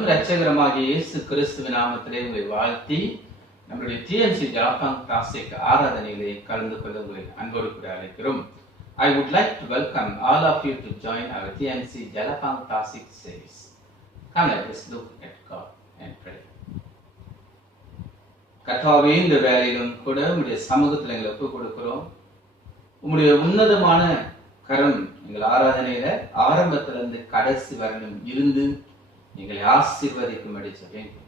ஆண்டவரும் இரட்சகருமாகிய இயேசு கிறிஸ்துவின் நாமத்திலே உங்களை வாழ்த்தி நம்முடைய TNC ஜலபாங் கிளாசிக் ஆராதனையிலே கலந்து கொள்ள உங்களை அன்போடு கூட அழைக்கிறோம். I would like to welcome all of you to join our TNC Jalapang Classic series. Come, let us look at God and pray. கர்த்தாவே, இந்த வேளையிலும் கூட உம்முடைய சமூகத்தில் எங்களை ஒப்புக் கொடுக்கிறோம். உம்முடைய உன்னதமான கரம் எங்கள் ஆராதனையில ஆரம்பத்திலிருந்து கடைசி வரணும் இருந்து எங்களை ஆசீர்வதிக்கும்படி ஜெபிக்கிறோம்.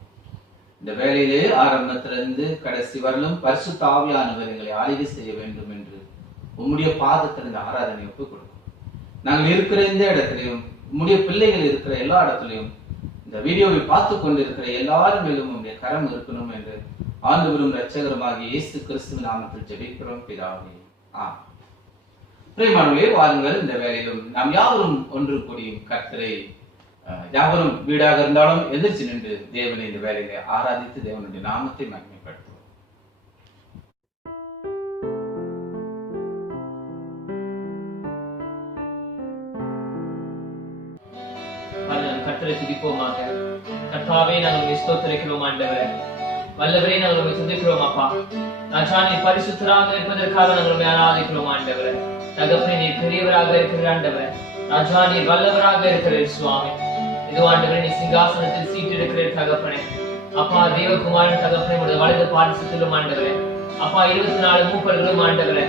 இந்த வேளையிலே ஆரம்பத்திலிருந்து கடைசி வரலும் பரிசுத்த ஆவியானவர் எங்களை ஆளுகை செய்ய வேண்டும் என்று உம்முடைய பாதத்தில் இந்த ஆராதனை ஒப்புக் கொடுக்கும். நாங்கள் இருக்கிற இந்த இடத்திலையும் உம்முடைய பிள்ளைகள் இருக்கிற எல்லா இடத்திலையும் இந்த வீடியோவை பார்த்து கொண்டிருக்கிற எல்லாரும் மேலும் உம்முடைய கரம் இருக்கணும் என்று ஆண்டவரும் இரட்சகருமாகிய இயேசு கிறிஸ்துவின் நாமத்தில் ஜெபிக்கிறோம் பிதாவே. ஆமென். பிரியமானவர்களே, வாருங்கள், இந்த வேளையிலும் நாம் யாவரும் ஒன்று கூடியும் கர்த்தரை யாவரும் வீடாக இருந்தாலும் எதிர்த்து நின்று தேவனை இந்த வேளையிலே ஆராதித்து தேவனுடைய நாமத்தை மகிமைப்படுத்துவோம். கர்த்தரை துதிப்போமாக. கர்த்தாவே, நாங்கள் ஸ்தோத்திரிக்கிறோம். ஆண்டவரே, வல்லவரே, நாங்கள் துதிக்கிறோம். அப்பா ராஜானி பரிசுத்தராக இருப்பதற்காக நாங்கள் ஆராதிக்கிறோம். ஆண்டவரே, தகப்பனே, நீர் பெரியவராக இருக்கிற ஆண்டவரே, ராஜா நீர் வல்லவராக இருக்கிற சுவாமி. இது ஆண்டவரே, நீ சிங்காசனத்தில் சீட்டிருக்கிற தகப்பனே. அப்பா தேவகுமாரன் தகப்பனே, உடைய வலது பாரிசத்திலும் ஆண்டவரே, அப்பா 24 மூப்பர்களும் ஆண்டவரே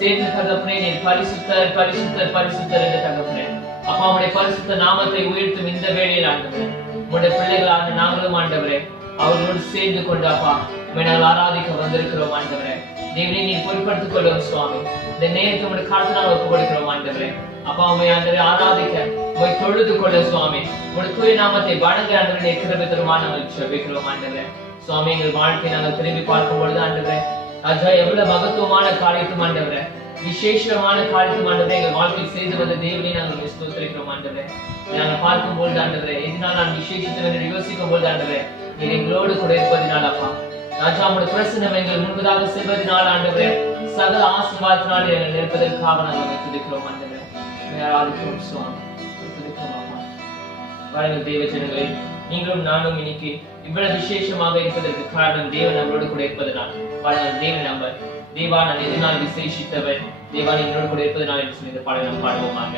சேர்ந்து தகப்பனே, நீர் பரிசுத்தர் பரிசுத்தர் பரிசுத்தர் என்ற தகப்பனே. அப்பா உடைய பரிசுத்த நாமத்தை உயர்த்தும் இந்த வேளையில் ஆண்டவரே, உடைய பிள்ளைகளான நாங்களும் ஆண்டவரே அவர்களோடு சேர்ந்து கொண்டு அப்பா நாங்கள் ஆராதிக்க வந்திருக்கிறோம். ஆண்டவரே, தேவனை நீ பொறுப்படுத்திக் கொள்ளும் சுவாமி. இந்த நேரத்தை உடைய காலத்தினால் ஒப்புக் கொடுக்கிறோம். ஆண்டவரே, அப்பா உண்மை ஆண்டவரை ஆராதிக்க உண்மை தொழுது கொள்ள சுவாமி. உடைய தூய நாமத்தை வணங்க ஆண்டவரை கிருபை தருமா நாங்கள் ஜெபிக்கிறோம். ஆண்டவரே சுவாமி, எங்கள் வாழ்க்கையை நாங்கள் திரும்பி பார்க்கும் பொழுது ஆண்டவரே ராஜா எவ்வளவு மகத்துவமான காரியத்தும் ஆண்டவரே விசேஷமான காரியத்தும் ஆண்டவரே எங்கள் வாழ்க்கையில் செய்து வந்த தேவனை நாங்கள் ஸ்தோத்திரிக்கிறோம். ஆண்டவரே, நாங்கள் பார்க்கும் பொழுது ஆண்டவரே எதனால் நான் விசேஷித்தவன் என்று யோசிக்கும் பொழுது ஆண்டவரே நீர் எங்களோடு கூட இருப்பதினால் அப்பா ராஜா உடைய பிரசன்னம் எங்கள் முன்பதாக செல்வதனால் ஆண்டவரே சகல ஆசீர்வாதத்தினால் எங்கள் இருப்பதற்காக நாங்கள் துதிக்கிறோம். ஆண்டவரே ஆராதிக்கிறோம் சுவாமி, துதிக்கிறோம். அப்பா வாருங்கள் தேவ ஜனங்களே, நீங்களும் நானும் இன்னைக்கு இவ்வளவு விசேஷமாக இருப்பதற்கு காரணம் தேவன் நம்மளோடு கூட இருப்பதனால். வாருங்கள் தேவன் நம்பர் தேவா நான் எதனால் விசேஷித்தவர், தேவா என்னோடு கூட இருப்பதனால் என்று சொல்லி இந்த பாடலை நாம் பாடுவோமாக.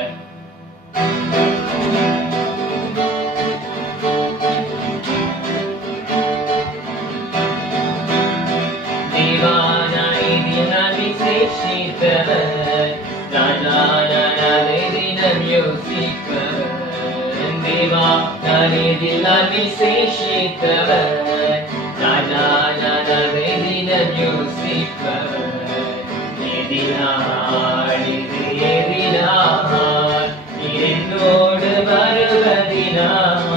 என்னோடு வருவதினால்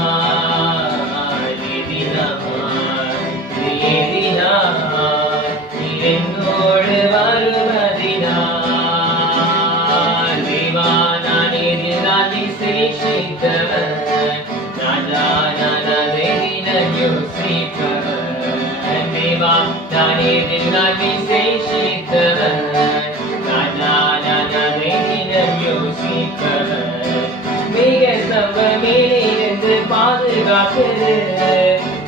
என்னோடு வருவதினால் தேவா நான் எதினால் விசேஷித்தவர், ராஜா நான் அதை தினம் யோசிப்பவர். தேவா நான் எதினால் விசேஷித்தவர், ராஜா நான் அதை தினம் யோசிப்பவர். மிக சம்பமிலிருந்து பாதுகாக்குது,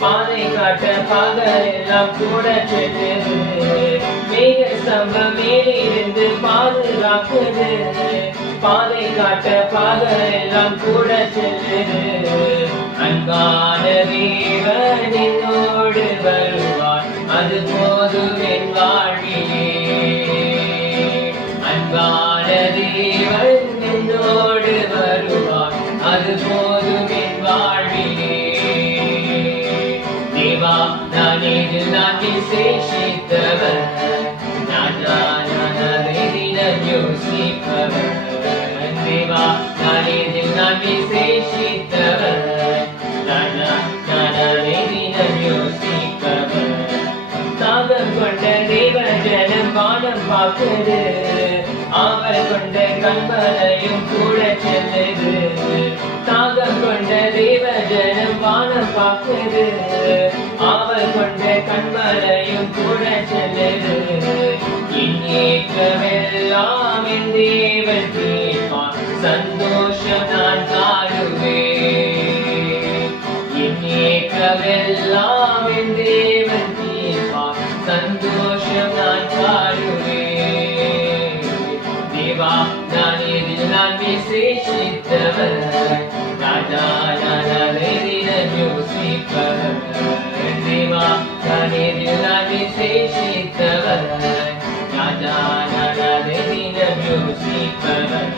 பாதை காட்ட பகல் எல்லாம் கூட செல்லுது. மிக சம்பமிலிருந்து பாதுகாக்குது, பாதை காட்ட பகல் எல்லாம் கூட செல்லுது. அன்பான தேவன் என்னோடு வருவார், அது போதும் என் வாழ்விலே. அன்பான தேவன் என்னோடு வருவார், அது போதும் என் வாழ்விலே. தேவா நான் எதினால் விசேஷித்தவர், ராஜா நான் அதை தினம் யோசிப்பவர். தேவா நான் எதினால் விசேஷித்தவர், ராஜா நான் அதை தினம் யோசிப்பவர். தாகம் கொண்ட தேவ ஜனம் வானம் பார்க்குது, அவர் கொண்ட கண்மலையும் கூட செல்லுது. தாகம் கொண்ட தேவ ஜனம் வானம் பார்க்குது, அவர் கொண்ட கண்மலையும் கூட செல்லுது. ஏற்றமெல்லாம் என் தேவன் தீர்ப்பார், சந்தோஷம் நான் காணுவேன். ஏக்கமெல்லாம் என் தேவன் தீர்ப்பார், சந்தோஷம் நான் பாடுவேன். தேவா நான் எதில் நான் விசேஷித்தவர், ராஜா நான் அதை தினம் யோசிப்பவர். தேவா நான் எதில் நான் விசேஷித்தவர், ராஜா நான் அதை தினம் யோசிப்பவர்.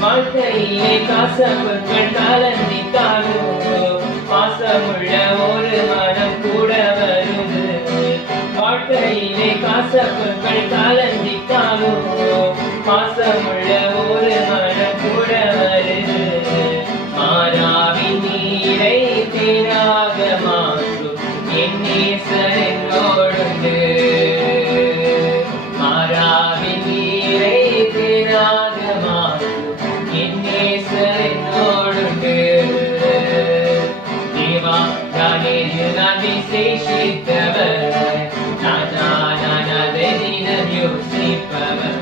வாழ்க்கையிலே காசப்பொருட்கள் கலந்திட்டாலும் பாசமுள்ள ஒரு மனம் கூட வருது. வாழ்க்கையிலே காசப்பொருட்கள் கலந்திட்டாலும் பாசமுள்ள ஒரு மனம் கூட வருது. மாறாவின் நீரை தேனாக மாற்றும் என் நேசர் என்னோடுண்டு. மாறாவின் நீரை தேனாக மாற்றும் என் நேசர் என்னோடுண்டு. தேவா நானே நான் விசேஷித்தவர், ராஜா நான் அதை தினம் யோசிப்பவர்.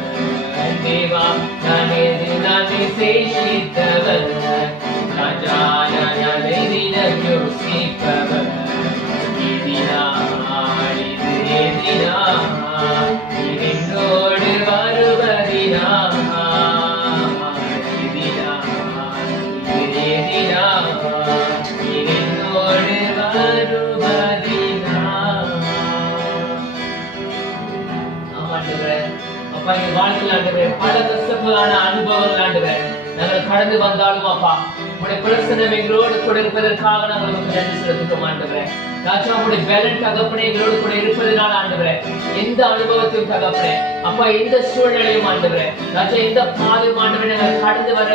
தேவா நானே நான் விசேஷித்தவர், ராஜா நான் அதை தினம் யோசிப்பவர். எதினாள் இது எதினாள் என்னோடு வருவதினாள், எதினாள் இது எதினாள் என்னோடு வருவதினாள். ஆமாண்டவரே, அப்பா எங்க வாழ்க்கையில் ஆண்டவரே பல கஷ்டங்களான அனுபவங்கள் ஆண்டவரே நாங்கள் கடந்து வந்தாலும் அப்பா உடைய பிரசனம் எங்களோடு கூட இருப்பதற்காக நாங்கள் உங்களுக்கு நன்றி செலுத்துகிறோம் ஆண்டவரே. ராஜா உடைய பலன் தகப்பனே எங்களோடு கூட இருப்பதனால ஆண்டவரே, எந்த அனுபவத்தையும் தகப்பனே அப்பா எந்த சூழ்நிலையும் ஆண்டவரே ராஜா எந்த பாதையும் ஆண்டவரே நாங்கள் கடந்து வர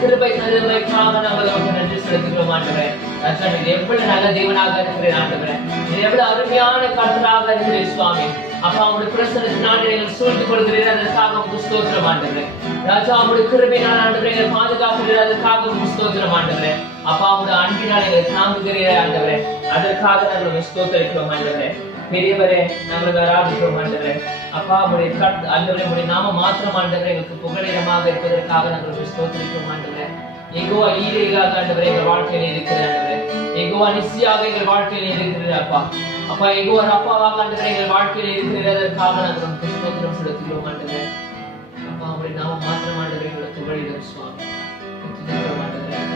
கிருபை தருவதற்காக நாங்கள் உங்களுக்கு நன்றி செலுத்துகிறோம் ஆண்டவரே. ராஜா நீர் எவ்வளவு நல்ல தேவனாக இருக்கிறேன் ஆண்டவரே, நீர் எவ்வளவு அருமையான கர்த்தராக இருக்கிறேன் சுவாமி. அப்பா உங்களுடைய பிரசனத்தினால் எங்கள் சூழ்ந்து கொள்கிறீர்கள், அதற்காக உங்களுக்கு ஸ்தோத்திரம் ஆண்டவரே. ராஜா உங்களுடைய கிருபையினால் ஆண்டவரே எங்களை பாதுகாக்கிறீர்கள், அதற்காக உங்களுக்கு ஸ்தோத்திரம் ஆண்டவரே. அப்பா உங்களுடைய அன்பினால் எங்களை தாங்குகிறீர்கள் ஆண்டவரே, அதற்காக நாங்கள் ஸ்தோத்திரிக்கிறோம் ஆண்டவரே. பெரியவரே நாங்கள் ஆராதிக்கிறோம் ஆண்டவரே. அப்பா உங்களுடைய ஆண்டவரே உங்களுடைய நாம மாத்திரம் ஆண்டவரே எங்களுக்கு புகழிடமாக இருப்பதற்காக நாங்கள் ஸ்தோத்திரிக்கிறோம் ஆண்டவரே. எகோவா ஈரேகாக ஆண்டவரே எங்கள் வாழ்க்கையில இருக்கிற ஆண்டவரே, எகோவா நிச்சயாக எங்கள் வாழ்க்கையில இருக்கிறது அப்பா. அப்பா எகோவா அப்பாவாக ஆண்டவரே எங்கள் வாழ்க்கையில இருக்கிறதற்காக நாங்கள் உங்களுக்கு ஸ்தோத்திரம் செலுத்துகிறோம் ஆண்டவரே. அப்பா உங்களுடைய நாம மாத்திரம் ஆண்டவரே எங்களுக்கு புகழிடம் சுவாமி ஆண்டவரே.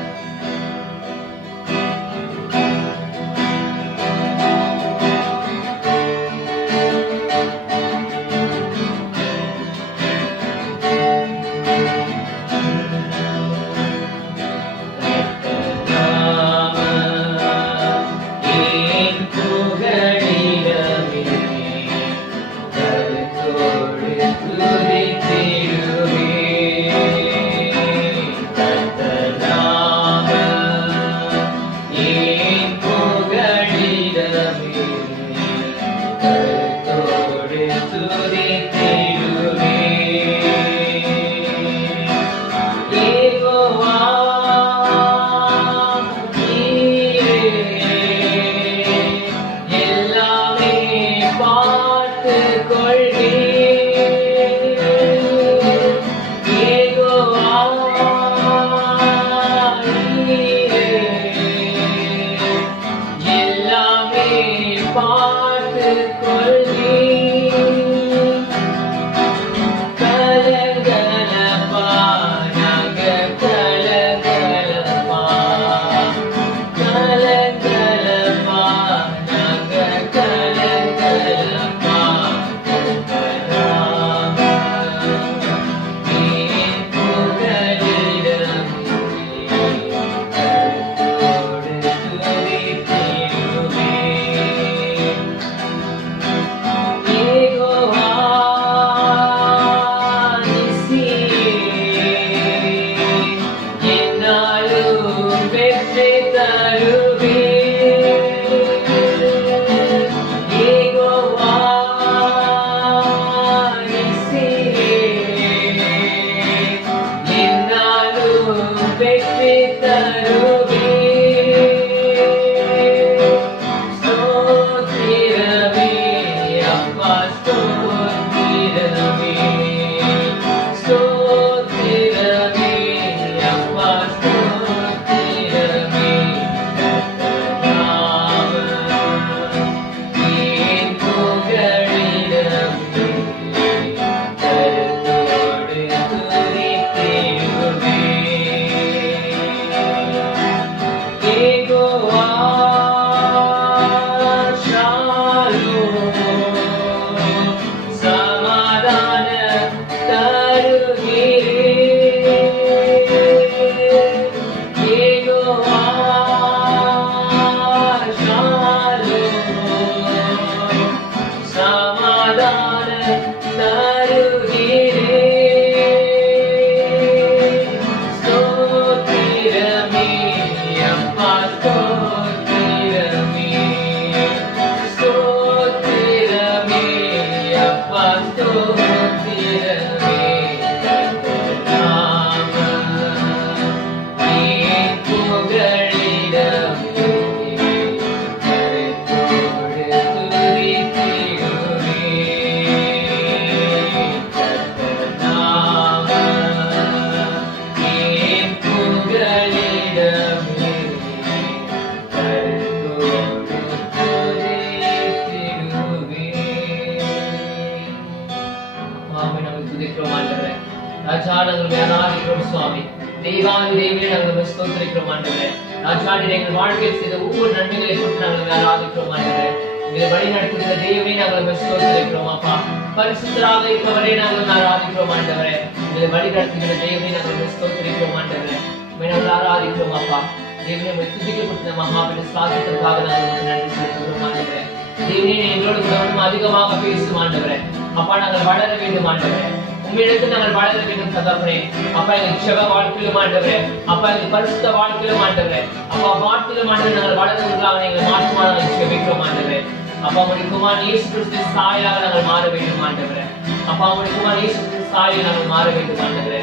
ராஜா நாங்கள் ஆராதிக்கிறோம் சுவாமி. தேவாதி தேவனே நாங்கள் ஸ்தோத்திரிக்கிறோம் ஆண்டவரே. ராஜா நீர் எங்கள் வாழ்க்கையில் செய்த ஒவ்வொரு நன்மைகளை கொண்டு நாங்கள் ஆராதிக்கிறோம் ஆண்டவரே. எங்களை வழி நடத்துகிற தேவனை நாங்கள் ஸ்தோத்திரிக்கிறோம் அப்பா. பரிசுத்தராக இருப்பவரை நாங்கள் ஆராதிக்கிறோம் ஆண்டவரே. எங்களை வழி நடத்துகிற தேவனை நாங்கள் ஸ்தோத்திரிக்கிறோம் ஆண்டவரே. நாங்கள் ஆராதிக்கிறோம் அப்பா. தேவனை துதிக்கப்பட்ட மகாபலி சாதத்திற்காக நாங்கள் நன்றி செலுத்துகிறோம் ஆண்டவரே. தேவனே எங்களோடு கூட அதிகமாக பேசும் ஆண்டவரே. அப்பா நாங்கள் வளர வேண்டும் ஆண்டவரே. உம்மிடத்தில் நாங்கள் வளர வேண்டும் தகப்பனே. அப்பா எங்கள் செவ வாழ்க்கையிலும் ஆண்டவரே. அப்பா எங்கள் பரிசுத்த வாழ்க்கையிலும் ஆண்டவரே. அப்பா வாழ்க்கையிலும் ஆண்டவரே நாங்கள் வளர்ந்தவர்களாக எங்கள் மாற்றுமா நாங்கள் செபிக்கிறோம் ஆண்டவரே. அப்பா உம்முடைய குமாரன் இயேசு கிறிஸ்துவின் சாயலாக நாங்கள் மாற வேண்டும் ஆண்டவரே. அப்பா உம்முடைய குமாரன் இயேசு கிறிஸ்துவின் சாயலாக நாங்கள் மாற வேண்டும் ஆண்டவரே.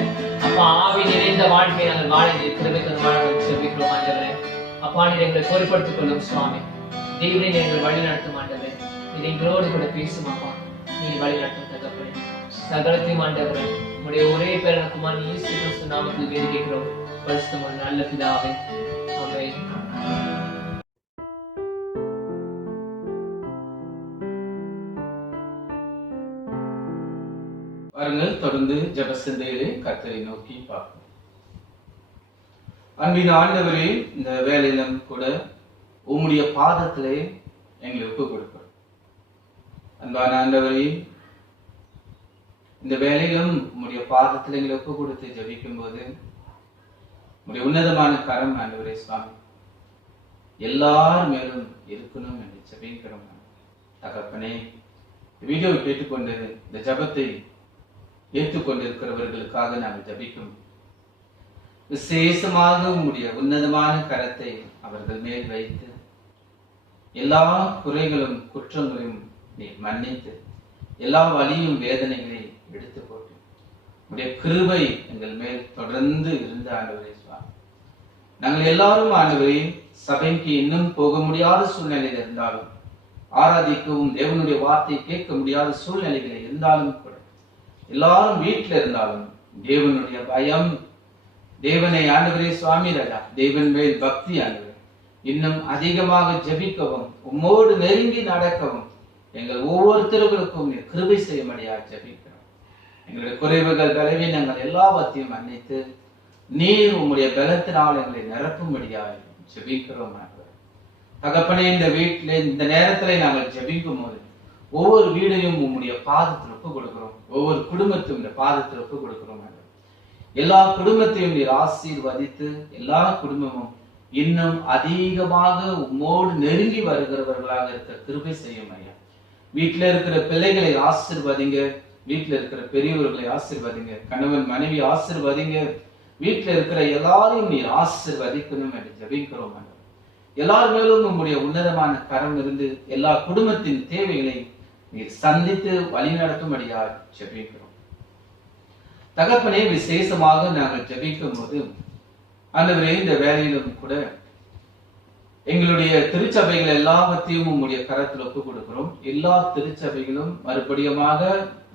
அப்பா ஆவி நிறைந்த வாழ்க்கையை நாங்கள் வாழ கிருபைக்கு நாங்கள் செபிக்கிறோம் ஆண்டவரே. அப்பா நீர் எங்களை பொறுப்படுத்திக் கொள்ளும் சுவாமி. தேவனை எங்களை வழி நடத்தும் ஆண்டவரே. நீர் எங்களோடு கூட பேசும் அப்பா. நீர் வழி நடத்தும் தகப்பனே. சகலத்தையும் ஆண்டவரே உம்முடைய ஒரே பேரான குமாரன் இயேசு கிறிஸ்து நாமத்தில் வேண்டி கேட்கிறோம் பரிசுத்தமான நல்ல பிதாவே. ஆமென். பாருங்கள், தொடர்ந்து ஜெப சிந்தையிலே கர்த்தரை நோக்கி பார்ப்போம். அன்பின் ஆண்டவரே, இந்த வேலையிலும் கூட உம்முடைய பாதத்திலே எங்களை ஒப்புக் கொடுக்கிறோம். அன்பான ஆண்டவரே, இந்த வேலையிலும் உம்முடைய பாதத்தில் எங்களை ஒப்புக் கொடுத்து ஜபிக்கும் போது உம்முடைய உன்னதமான கரம் ஆண்டவரே சுவாமி எல்லார் மேலும் இருக்கணும் என்று ஜபிக்கிறோம். தகப்பனே, வீடியோ கேட்டுக்கொண்டு இந்த ஜபத்தை ஏற்றுக்கொண்டிருக்கிறவர்களுக்காக நாங்கள் ஜபிக்கும். விசேஷமாக உம்முடைய உன்னதமான கரத்தை அவர்கள் மேல் வைத்து எல்லா குறைகளும் குற்றங்களையும் நீர் மன்னித்து எல்லா வலியும் வேதனைகளை எடுத்து போட்டு உம்முடைய கிருபை எங்கள் மேல் தொடர்ந்து இருந்த ஆண்டவரே சுவாமி. நாங்கள் எல்லாரும் ஆண்டவரே சபைக்கு இன்னும் போக முடியாத சூழ்நிலையில் இருந்தாலும், ஆராதிக்கவும் தேவனுடைய வார்த்தை கேட்க முடியாத சூழ்நிலைகளில் இருந்தாலும் கூட, எல்லாரும் வீட்டில் இருந்தாலும் தேவனுடைய பயம், தேவனை ஆண்டவரே சுவாமி ராஜா, தேவன் மேல் பக்தி ஆண்டவரே இன்னும் அதிகமாக ஜபிக்கவும் உம்மோடு நெருங்கி நடக்கவும் எங்கள் ஒவ்வொருத்தர்களுக்கும் கிருபை செய்யும்படியாக ஜபிக்கிறோம். எங்களுடைய குறைவுகள் பலவீனங்கள் எல்லாவற்றையும் மன்னித்து நீர் உம்முடைய பலத்தினால் எங்களை நிரப்பும்படியாக ஜபிக்கிறோம். தகப்பனே, இந்த வீட்டில் இந்த நேரத்திலே நாங்கள் ஜபிக்கும் போது ஒவ்வொரு வீடையும் உம்முடைய பாதத்தில் ஒப்புக் கொடுக்கிறோம். ஒவ்வொரு குடும்பத்தையும் இந்த பாதத்தில் ஒப்புக் கொடுக்கிறோம். எல்லா குடும்பத்தையும் நீர் ஆசீர்வதித்து எல்லா குடும்பமும் இன்னும் அதிகமாக உம்மோடு நெருங்கி வருகிறவர்களாக இருக்க கிருபை செய்யும் ஐயா. வீட்டில் இருக்கிற பிள்ளைகளை ஆசீர்வதிங்க, வீட்டில் இருக்கிற பெரியவர்களை ஆசீர்வதிங்க, கணவன் மனைவி ஆசீர்வதிங்க, வீட்டில் இருக்கிற எல்லாரையும் நீர் ஆசீர்வதிக்கணும் என்று ஜெபிக்கிறோம். எல்லார் மேலும் உம்முடைய உன்னதமான கரம் இருந்து எல்லா குடும்பத்தின் தேவைகளை நீர் சந்தித்து வழி நடத்தும்படியாக ஜெபிக்கிறோம். தகப்பனே, விசேஷமாக நாங்கள் ஜெபிக்கும் போது ஆண்டவரே, இந்த வேலையிலும் கூட எங்களுடைய திருச்சபைகள் எல்லாவற்றையும் உம்முடைய கரத்தில் ஒப்புக் கொடுக்கிறோம். எல்லா திருச்சபைகளும் மறுபடியுமாக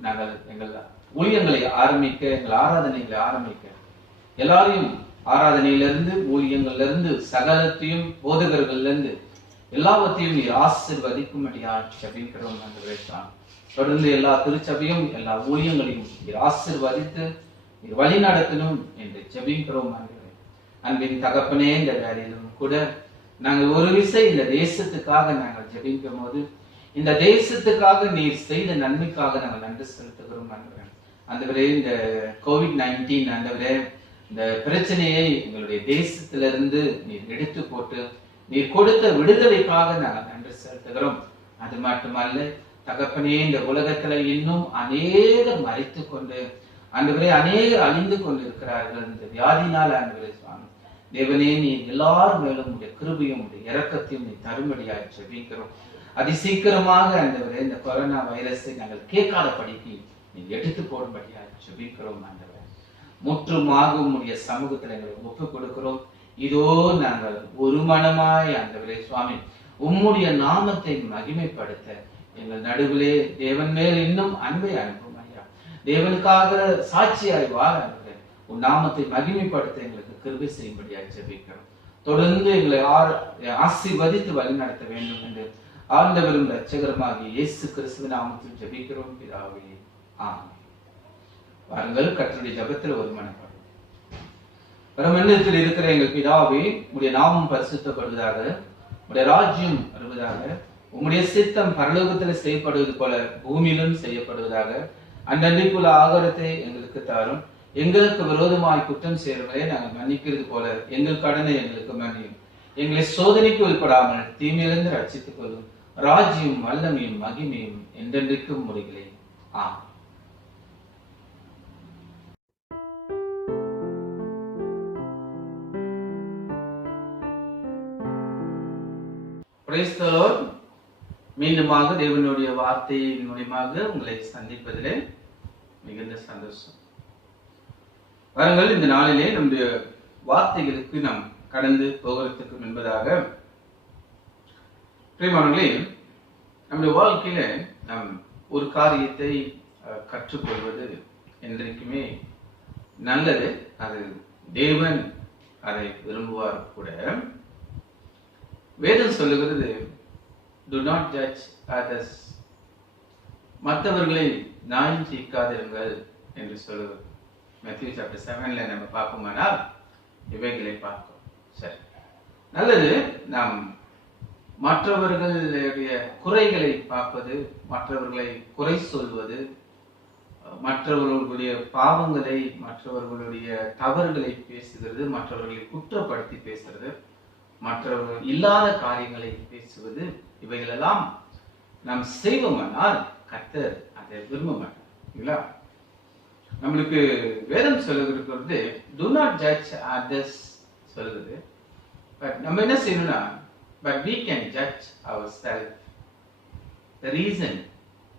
நாங்கள் எங்கள் ஊழியங்களை ஆரம்பிக்க, எங்கள் ஆராதனைகளை ஆரம்பிக்க, எல்லாரையும் ஆராதனையிலிருந்து ஊழியங்கள்ல இருந்து சகலத்தையும் போதகர்கள்ல இருந்து எல்லாவற்றையும் நீர் ஆசீர்வதிக்கும்படியாக ஜெபிக்கிறோம். தொடர்ந்து எல்லா திருச்சபையும் எல்லா ஊழியங்களையும் நீர் ஆசீர்வதித்து நீர் வழி நடத்தணும் என்று ஜெபிக்கிறோம். அன்பின் தகப்பனே, இந்த வேலையிலும் கூட நாங்கள் ஒரு விசை இந்த தேசத்துக்காக நாங்கள் ஜெபிக்கும் போது இந்த தேசத்துக்காக நீர் செய்த நன்மைக்காக நாங்கள் நன்றி செலுத்துகிறோம். ஆண்டவரே, இந்த COVID-19 ஆண்டவரே, இந்த பிரச்சனையை எங்களுடைய தேசத்திலிருந்து நீர் எடுத்து போட்டு நீர் கொடுத்த விடுதலைக்காக நாங்கள் நன்றி செலுத்துகிறோம். அது மட்டுமல்ல தகப்பனே, இந்த உலகத்துல இன்னும் அநேகர் மரித்து கொண்டு ஆண்டவரே அநேகர் அழிந்து கொண்டு இருக்கிறார்கள் இந்த வியாதினால். ஆண்டவரே சுவாமி தேவனே, நீ எல்லாரும் மேலும் உடைய கிருபையும் உடைய இரக்கத்தையும் நீ தரும்படியாக ஜெபிக்கிறோம். அதி சீக்கிரமாக ஆண்டவரே இந்த கொரோனா வைரஸை நாங்கள் கேட்காதபடிக்கு நீ எடுத்து போடும்படியாக ஜெபிக்கிறோம். ஆண்டவரே, முற்றுமாக உம்முடைய சமூகத்தில் எங்களை ஒப்புக் கொடுக்கிறோம். இதோ நாங்கள் ஒரு மனமாய் ஆண்டவரே சுவாமி உம்முடைய நாமத்தை மகிமைப்படுத்த எங்கள் நடுவிலே தேவன் மேல் இன்னும் அன்பை அனுப்பும் ஐயா. தேவனுக்காக சாட்சியாய் வாழ உன் நாமத்தை மகிமைப்படுத்த எங்களுக்கு கிருபை செய்யும்படியாக ஜெபிக்கிறோம். தொடர்ந்து எங்களை ஆசீர்வதித்து வழி நடத்த வேண்டும் என்று ஆண்டவரும் இரட்சகருமாகிய இயேசு கிறிஸ்துவின் நாமத்தில் ஜெபிக்கிறோம் பிதாவே, ஆமென். வாருங்கள் கர்த்தருடைய ஜெபத்தில் ஒரு மனப்பாடு. பரமண்டலத்தில் இருக்கிற எங்கள் பிதாவே, உம்முடைய நாமம் பரிசுத்தப்படுவதாக, உம்முடைய ராஜ்யம் வருவதாக, உம்முடைய சித்தம் பரலோகத்தில் செய்யப்படுவது போல பூமியிலும் செய்யப்படுவதாக. அன்றன்றைக்குள்ள ஆகாரத்தை எங்களுக்கு தாரும். எங்களுக்கு விரோதமாய் குற்றம் செய்கிறவரை நாங்கள் மன்னிக்கிறது போல எங்கள் கடனை எங்களுக்கு மன்னியும். எங்களை சோதனைக்கு உட்படாமல் தீமையிலிருந்து ரட்சித்துக் கொள்ளும். ராஜ்யம் வல்லமையும் மகிமையும் என்றென்றைக்கும் முடிகளே. ஆம். Praise the Lord. மீண்டுமாக தேவனுடைய வார்த்தையின் மூலமாக உங்களை சந்திப்பதிலே மிகுந்த சந்தோஷம். வாருங்கள், இந்த நாளிலே நம்முடைய வார்த்தைகளுக்கு நாம் கடந்து போகிறதுக்கு முன்பதாக, பிரியமானவர்களே, நம்முடைய வாழ்க்கையில நாம் ஒரு காரியத்தை கற்றுக்கொள்வது என்றைக்குமே நல்லது. அது தேவன் அதை விரும்புவார் கூட. வேதம் சொல்லுகிறது, do not judge others, மற்றவர்களை நியாயம் தீர்க்காதிருங்கள் என்று சொல்லுவது. Matthew chapter 7ல நம்ம பார்ப்போமானால் இவைகளை பார்ப்போம். சரி, நல்லது. நாம் மற்றவர்களுடைய குறைகளை பார்ப்பது, மற்றவர்களை குறை சொல்வது, மற்றவர்களுடைய பாவங்களை, மற்றவர்களுடைய தவறுகளை பேசுகிறது, மற்றவர்களை குற்றப்படுத்தி பேசுறது, மற்றவர்கள் இல்லாத காரியங்களை பேசுவது, இவைகளெல்லாம் நாம் செய்வோமானால் கர்த்தர் அதை விரும்ப மாட்டார். நம்மளுக்கு வேதம் சொல்லுகிறது, do not judge others சொல்லுது. பட் நம்ம என்ன செய்யணும்னா, but we can judge ourselves, the reason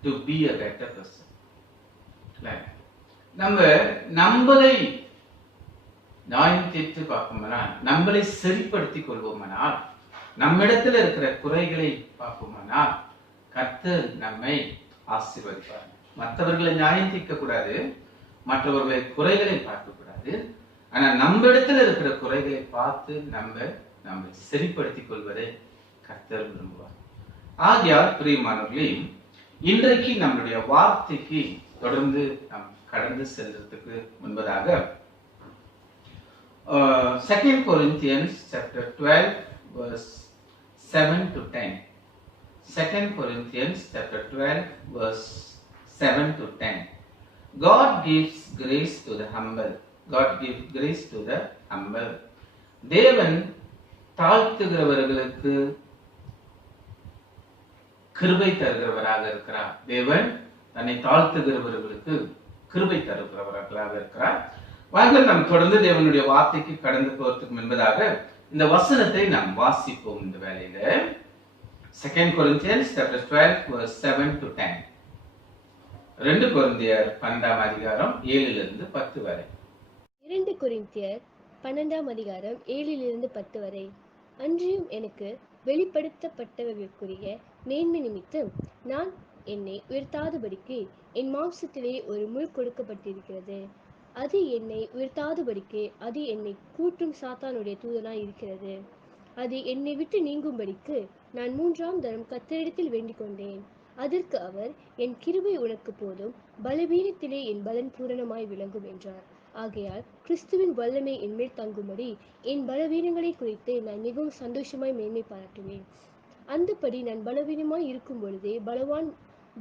to be a better person. நம்மளை நியாயம் தீர்த்து பார்ப்போமானால், நம்மளை சரிப்படுத்திக் கொள்வோமானால், நம்மிடத்தில் இருக்கிற குறைகளை பார்ப்போமானால் கர்த்தர் நம்மை ஆசீர்வதிப்பார். மற்றவர்களை நியாயம் தீர்க்க கூடாது, மற்றவர்களை குறைகளை பார்க்க கூடாது. ஆனா நம்மிடத்தில் இருக்கிற குறைகளை பார்த்து நம்மை சரிப்படுத்திக் கொள்வதை கர்த்தர் விரும்புவார். ஆகையால் பிரியமானவர்களே, இன்றைக்கு நம்முடைய வார்த்தைக்கு தொடர்ந்து நாம் கடந்து செல்றதுக்கு முன்பதாக 2 Corinthians chapter 12 verse 7 to 10. 2 Corinthians chapter 12 verse 7 to 10. God gives grace to the humble. God gives grace to the humble. தேவன் தாழ்த்துகிறவர்களுக்கு கிருபை தருகிறவராக இருக்கிறார். தேவன் தன்னை தாழ்த்துகிறவர்களுக்கு கிருபை தருகிறவர்களாக இருக்கிறார். வாருங்கள், நாம் தொடர்ந்து தேவனுடைய வார்த்தைக்கு கடந்து போறதுக்கு முன்பதாக இந்த வசனத்தை நாம் வாசிப்போம். இந்த வேளையில 2 Corinthians chapter 12 verse 7 to 10. 2 கொரிந்தியர் 12ஆம் அதிகாரம் 7 இருந்து 10 வரை. 2 கொரிந்தியர் 12ஆம் அதிகாரம் 7 இருந்து 10 வரை. அன்றியும் எனக்கு வெளிப்படுத்தப்பட்டவர்களுக்குரிய மேன்மை நிமித்தம் நான் என்னை உயர்த்தாதபடிக்கு என் மாம்சத்திலே ஒரு முள் கொடுக்கப்பட்டிருக்கிறது. அது என்னை உயர்த்தாதபடிக்கு அது என்னை கூட்டும் சாத்தானுடைய தூதனாய் இருக்கிறது. அது என்னை விட்டு நீங்கும்படிக்கு நான் 3ஆம் தரம் கர்த்தரிடத்தில் வேண்டிக் கொண்டேன். அதற்கு அவர், என் கிருபை உனக்கு போதும், பலவீனத்திலே என் பலன் பூரணமாய் விளங்கும் என்றார். ஆகையால் கிறிஸ்துவின் வல்லமை என்மேல் தங்கும்படி என் பலவீனங்களை குறித்து நான் மிகவும் சந்தோஷமாய் மேன்மை பாராட்டுவேன். அந்தபடி நான் பலவீனமாய் இருக்கும் பொழுதே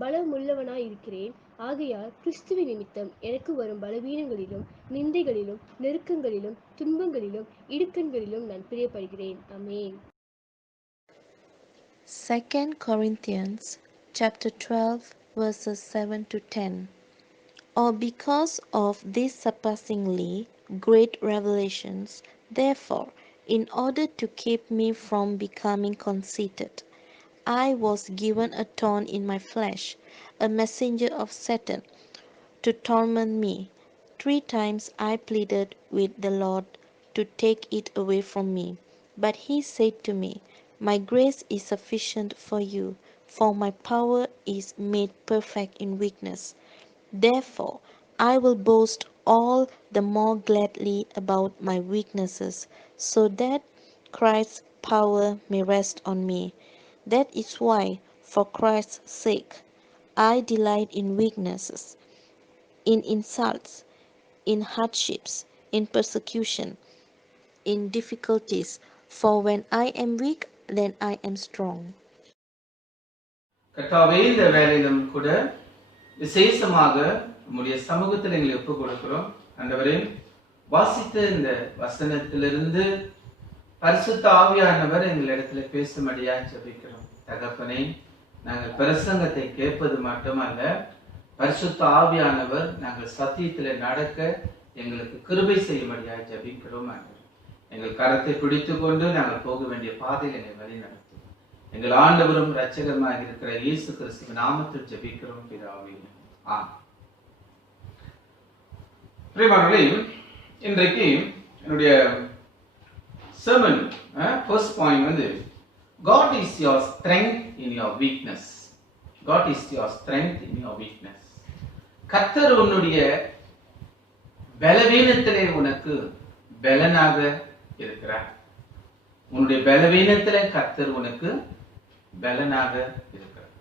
பலமுள்ளவனாய் இருக்கிறேன். ஆகையால் கிறிஸ்துவின் நிமித்தம் எனக்கு வரும் பலவீனங்களிலும் நிந்தைகளிலும் நெருக்கங்களிலும் துன்பங்களிலும் இடுக்கண்களிலும் நான் பிரியப்படுகிறேன். ஆமென். 2 Corinthians chapter 12 verses 7 to 10. Or because of these surpassingly great revelations, therefore, in order to keep me from becoming conceited, I was given a thorn in my flesh, a messenger of Satan, to torment me. 3 times I pleaded with the Lord to take it away from me. But he said to me, My grace is sufficient for you, for my power is made perfect in weakness. Therefore, I will boast all the more gladly about my weaknesses, so that Christ's power may rest on me. That is why, for Christ's sake, I delight in weaknesses, in insults, in hardships, in persecution, in difficulties. For when I am weak, then I am strong. கர்த்தாவே, இந்த வேலையிலும் கூட விசேஷமாக உம்முடைய சமூகத்தில் எங்களை ஒப்புக் கொடுக்கிறோம். ஆண்டவரே, வாசித்த இந்த வசனத்திலிருந்து பரிசுத்த ஆவியானவர் எங்களிடத்துல பேசும்படியா ஜெபிக்கிறோம். தகப்பனே, நாங்கள் பிரசங்கத்தை கேட்பது மட்டுமல்ல, பரிசுத்த ஆவியானவர் நாங்கள் சத்தியத்துல நடக்க எங்களுக்கு கிருபை செய்யும்படியா ஜெபிக்கிறோம். எங்கள் கரத்தை பிடித்துக் கொண்டு நாங்கள் போக வேண்டிய பாதையில் எங்களை வழி நடத்தும். எங்கள் ஆண்டவரும் இரட்சகருமாக இருக்கிற இயேசு கிறிஸ்துவின் நாமத்தில் ஜெபிக்கிறோம் பிதாவே. ஆமென். பிரியமானவர்களே, இன்றைக்கு என்னுடைய sermon first point வந்து God is your strength in your weakness. God is your strength in your weakness. கர்த்தர் உன்னுடைய பலவீனத்திலே உனக்கு பலனாக இருக்கிறார். உன்னுடைய பலவீனத்திலே கர்த்தர் உனக்கு பலனாக இருக்கிறார்.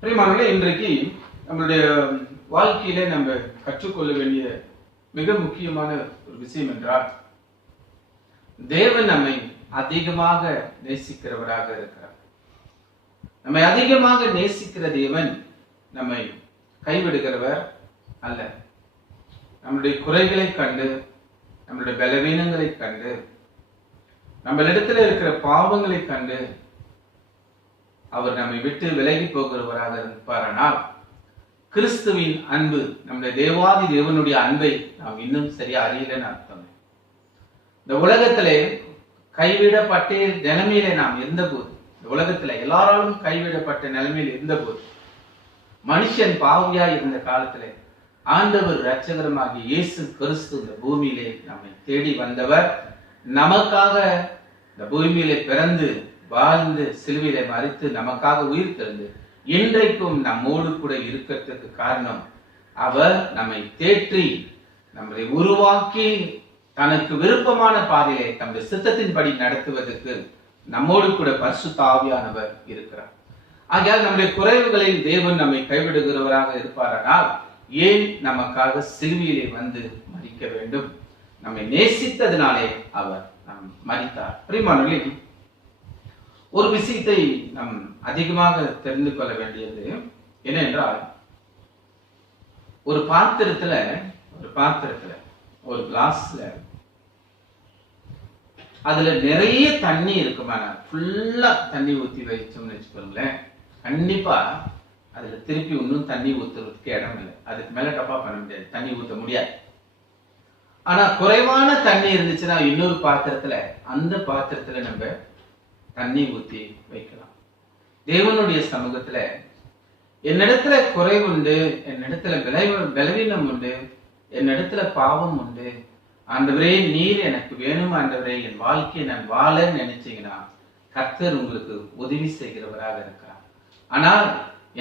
பிரியமானவர்களே, இன்றைக்கு நம்மளுடைய வாழ்க்கையில நம்ம கற்றுக்கொள்ள வேண்டிய மிக முக்கியமான ஒரு விஷயம் என்றால், தேவன் நம்மை அதிகமாக நேசிக்கிறவராக இருக்கிறார். நம்மை அதிகமாக நேசிக்கிற தேவன் நம்மை கைவிடுகிறவர் அல்ல. நம்முடைய குறைகளை கண்டு, நம்முடைய பலவீனங்களை கண்டு, நம்மளிடத்தில் இருக்கிற பாவங்களை கண்டு அவர் நம்மை விட்டு விலகி போகிறவராக இருப்பாரானால், கிறிஸ்துவின் அன்பு, நம்முடைய தேவாதி தேவனுடைய அன்பை நாம் இன்னும் சரியா அறியலன்னு அர்த்தம். இந்த உலகத்திலே கைவிடப்பட்ட நிலைமையிலே நாம் இருந்தபோது, இந்த உலகத்துல எல்லாராலும் கைவிடப்பட்ட நிலைமையில் இருந்தபோது, மனுஷன் பாவியா இருந்த காலத்திலே ஆண்டவர் இரட்சகருமாகிய இயேசு கிறிஸ்து இந்த பூமியிலே நம்மை தேடி வந்தவர். நமக்காக இந்த பூமியிலே பிறந்து வாழ்ந்து சிலுவையிலே மரித்து நமக்காக உயிர் தெழுந்து இன்றைக்கும் நம்மோடு கூட இருக்கிறதுக்கு காரணம், அவர் நம்மை தேற்றி நம்மை உருவாக்கி தனக்கு விருப்பமான பாதையை தம்முடைய சித்தத்தின்படி நடத்துவதற்கு நம்மோடு கூட பரிசுத்த ஆவியானவர் இருக்கிறார். ஆகையால் நம்முடைய குறைவுகளில் தேவன் நம்மை கைவிடுகிறவராக இருப்பாரானால் ஏன் நமக்காக சிலுவையிலே வந்து மரிக்க வேண்டும்? நம்மை நேசித்ததினாலே அவர் நம் மரித்தார். பிரியமானவர்களே, ஒரு விஷயத்தை நாம் அதிகமாக தெரிந்து கொள்ள வேண்டியது என்னென்றால், ஒரு பாத்திரத்துல ஒரு கிளாஸ்ல அதுல நிறைய தண்ணி இருக்குமா, ஃபுல்லா தண்ணி ஊத்தி வச்சோம்னு வச்சுக்கோங்களேன், கண்டிப்பா அதுல திருப்பி இன்னும் தண்ணி ஊத்துறதுக்கு இடம் இல்லை. அதுக்கு மேல டப்பா பண்ண முடியாது, தண்ணி ஊத்த முடியாது. ஆனா குறைவான தண்ணி இருந்துச்சுன்னா இன்னொரு பாத்திரத்துல, அந்த பாத்திரத்துல நம்ம தண்ணி ஊத்தி வைக்கலாம். தேவனுடைய சமூகத்துல என்னிடத்துல குறைவு உண்டு, என்னிடத்துல பலவீனம் உண்டு, என்னிடத்துல பாவம் உண்டு, ஆண்டவரே நீர் எனக்கு வேணும், ஆண்டவரே என் வாழ்க்கையை நான் வாழ நினைச்சீங்கன்னா கர்த்தர் உங்களுக்கு உதவி செய்கிறவராக இருக்கிறார். ஆனால்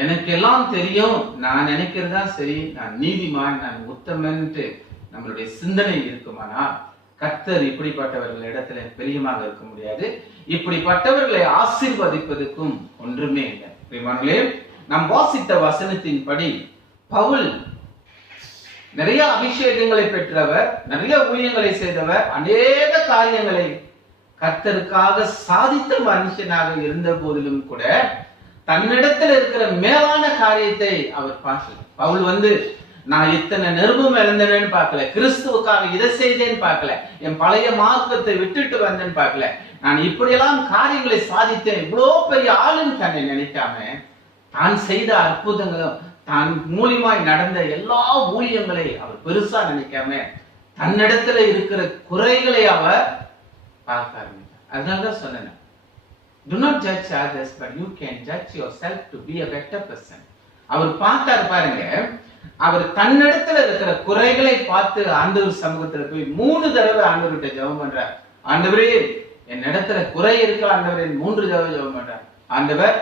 எனக்கு எல்லாம் தெரியும், நான் நினைக்கிறதா சரி, நான் நீதிமான், நான் உத்தமன்ட்டு நம்மளுடைய சிந்தனை இருக்குமானால் கர்த்தர் இப்படிப்பட்டவர்கள் இடத்துல பிரியமாக இருக்க முடியாது. இப்படிப்பட்டவர்களை ஆசீர்வதிப்பதற்கும் ஒன்றுமே இல்லை. பிரியமானவர்களே, நாம் வாசித்த வசனத்தின்படி பவுல் நிறைய அபிஷேகங்களை பெற்றவர், நிறைய ஊழியங்களை செய்தவர், அநேக காரியங்களை கர்த்தருக்காக சாதித்த மனுஷனாக இருந்த போதிலும் கூட தன்னிடத்தில் இருக்கிற மேலான காரியத்தை அவர் பார்க்கல. பவுல் நான் இத்தனை நெருப்பம் இழந்தேன்னு பார்க்கல, கிறிஸ்துவுக்காக இதை செய்தேன்னு பார்க்கல, என் பழைய மார்க்கத்தை விட்டுட்டு வந்தேன்னு பார்க்கல, நான் இப்படியெல்லாம் காரியங்களை சாதித்தேன், இவ்வளோ பெரிய ஆளுன்னு தன்னை நினைக்காம தான் செய்த அற்புதங்களும் தான் மூலியமாய் நடந்த எல்லா ஊழியங்களை அவர் பெருசா நினைக்காம தன்னிடத்துல இருக்கிற குறைகளை அவர் பார்க்க ஆரம்பித்தார். அதனாலதான் சொன்னேன், do not judge others, but you can judge yourself to be a better person. அவர் பார்த்தாரு பாருங்க, அவர் தன்னிடத்துல இருக்கிற குறைகளை பார்த்து ஆண்டவர் சமூகத்துல போய் 3 தடவை ஆண்டவர்கிட்ட ஜெபம் பண்றார். ஆண்டவரே என் இடத்துல குறை இருக்கு ஆண்டவரே, 3 தடவை ஜெபம் பண்றார். ஆண்டவர்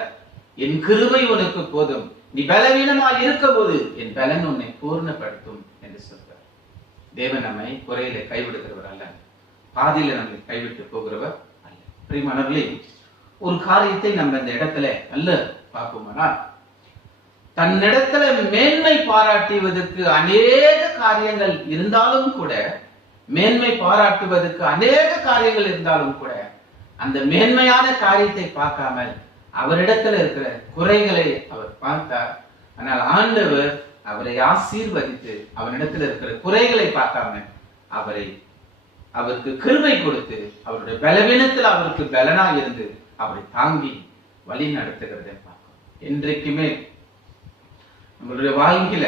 என் கிருபை உனக்கு போதும், நீ பலவீனமா இருக்க போது என் பலன் உன்னை பூர்ணப்படுத்தும் என்று சொல்றார். தேவன் நம்மை குறையில கைவிடுகிறவர் அல்ல, பாதியில நம்மை கைவிட்டு போகிறவர் அல்ல. பிரியமானவர்களே, ஒரு காரியத்தை நம்ம இந்த இடத்துல நல்ல பார்ப்போமானால், தன்னிடத்துல மேன்மை பாராட்டுவதற்கு அநேக காரியங்கள் இருந்தாலும் கூட, மேன்மை பாராட்டுவதற்கு அநேக காரியங்கள் இருந்தாலும் கூட, அந்த மேன்மையான காரியத்தை பார்க்காமல் அவரிடத்துல இருக்கிற குறைகளை அவர் பார்த்தார். ஆனால் ஆண்டவர் அவரை ஆசீர்வதித்து அவனிடத்துல இருக்கிற குறைகளை பார்க்காம அவருக்கு கிருபை கொடுத்து அவருடைய பலவீனத்தில் அவருக்கு பலனா இருந்து அவரை தாங்கி வழி நடத்துகிறதை பார்க்கிறோம். இன்றைக்குமே நம்மளுடைய வாழ்க்கையில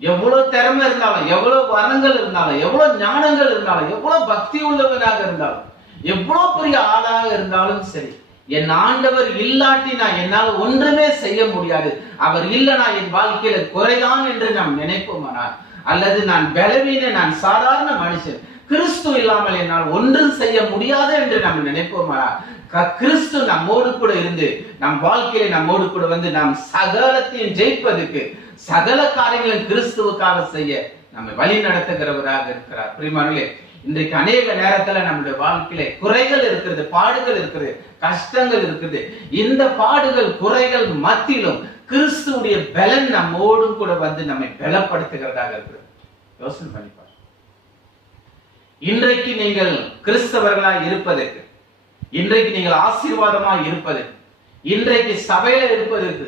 எவ்வளவு திறமை இருந்தாலும், எவ்வளவு வரங்கள் இருந்தாலும், எவ்வளவு ஞானங்கள் இருந்தாலும், எவ்வளவு பக்தி உள்ளவனாக இருந்தாலும், எவ்வளவு பெரிய ஆளாக இருந்தாலும் சரி, என் ஆண்டவர் இல்லாட்டி நான் என்னால் ஒன்றுமே செய்ய முடியாது, அவர் இல்லைனா என் வாழ்க்கையில குறைதான் என்று நாம் நினைப்போமானால், அல்லது நான் பலவீன, நான் சாதாரண மனுஷன், கிறிஸ்து இல்லாமல் என்னால் ஒன்றும் செய்ய முடியாது என்று நாம் நினைப்போமானால், கிறிஸ்து நம்மோடு கூட இருந்து நம் வாழ்க்கையில நம்மோடு கூட வந்து நாம் சகலத்தையும் ஜெயிப்பதற்கு, சகல காரியங்களும் கிறிஸ்துவுக்காக செய்ய நம்மை வழி நடத்துகிறவராக இருக்கிறார். பிரியமானவர்களே, இன்றைக்கு அநேக நேரத்துல நம்முடைய வாழ்க்கையில குறைகள் இருக்கிறது, பாடுகள் இருக்கிறது, கஷ்டங்கள் இருக்குது. இந்த பாடுகள் குறைகள் மத்தியிலும் கிறிஸ்துவுடைய பலன் நம்மோடு கூட வந்து நம்மை பலப்படுத்துகிறதாக இருக்கிறது. யோசனை பண்ணிப்பார். இன்றைக்கு நீங்கள் கிறிஸ்தவர்களாய் இருப்பதற்கு, இன்றைக்கு நீங்கள் ஆசீர்வாதமாய் இருப்பதற்கு, இன்றைக்கு சபையில இருப்பதற்கு,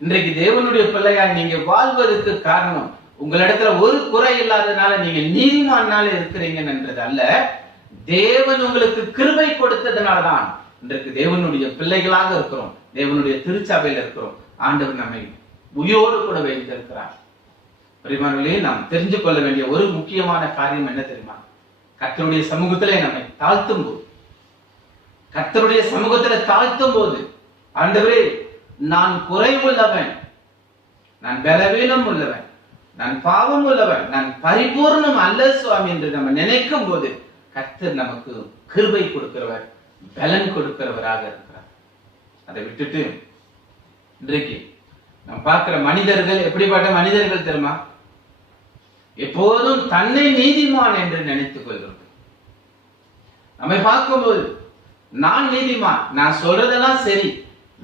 இன்றைக்கு தேவனுடைய பிள்ளையாய் நீங்க வாழ்வதற்கு காரணம் உங்களிடத்துல ஒரு குறை இல்லாதனால நீங்க நீதிமானால இருக்கிறீங்க என்றது அல்ல, தேவன் உங்களுக்கு கிருபை கொடுத்ததுனால்தான் இன்றைக்கு தேவனுடைய பிள்ளைகளாக இருக்கிறோம், தேவனுடைய திருச்சபையில் இருக்கிறோம். ஆண்டவர் நம்மை உயிரோடு கூட வைத்திருக்கிறார். பிரியமானவர்களே, நாம் தெரிஞ்சு கொள்ள வேண்டிய ஒரு முக்கியமான காரியம் என்ன தெரியுமா? கர்த்தருடைய சமூகத்திலே நம்மை தாழ்த்தும் போது, கர்த்தருடைய சமூகத்திலே தாழ்த்தும் போது, ஆண்டவரே நான் குறைவுள்ளவன், நான் பலவீனம் உள்ளவன், நான் பாவம் உள்ளவன், நான் பரிபூர்ணம் அல்ல சுவாமி என்று நம்ம நினைக்கும் போது கர்த்தர் நமக்கு கிருபை கொடுக்கிறவர், பலன் கொடுக்கிறவராக இருக்கிறார். அதை விட்டுட்டு இன்றைக்கு நாம் பார்க்கிற மனிதர்கள் எப்படிப்பட்ட மனிதர்கள் தெரியுமா? எப்போதும் தன்னை நீதிமான் என்று நினைத்துக் கொள்கிறோம். நம்மை பார்க்கும்போது நான் நீதிமான், நான் சொல்றதெல்லாம் சரி,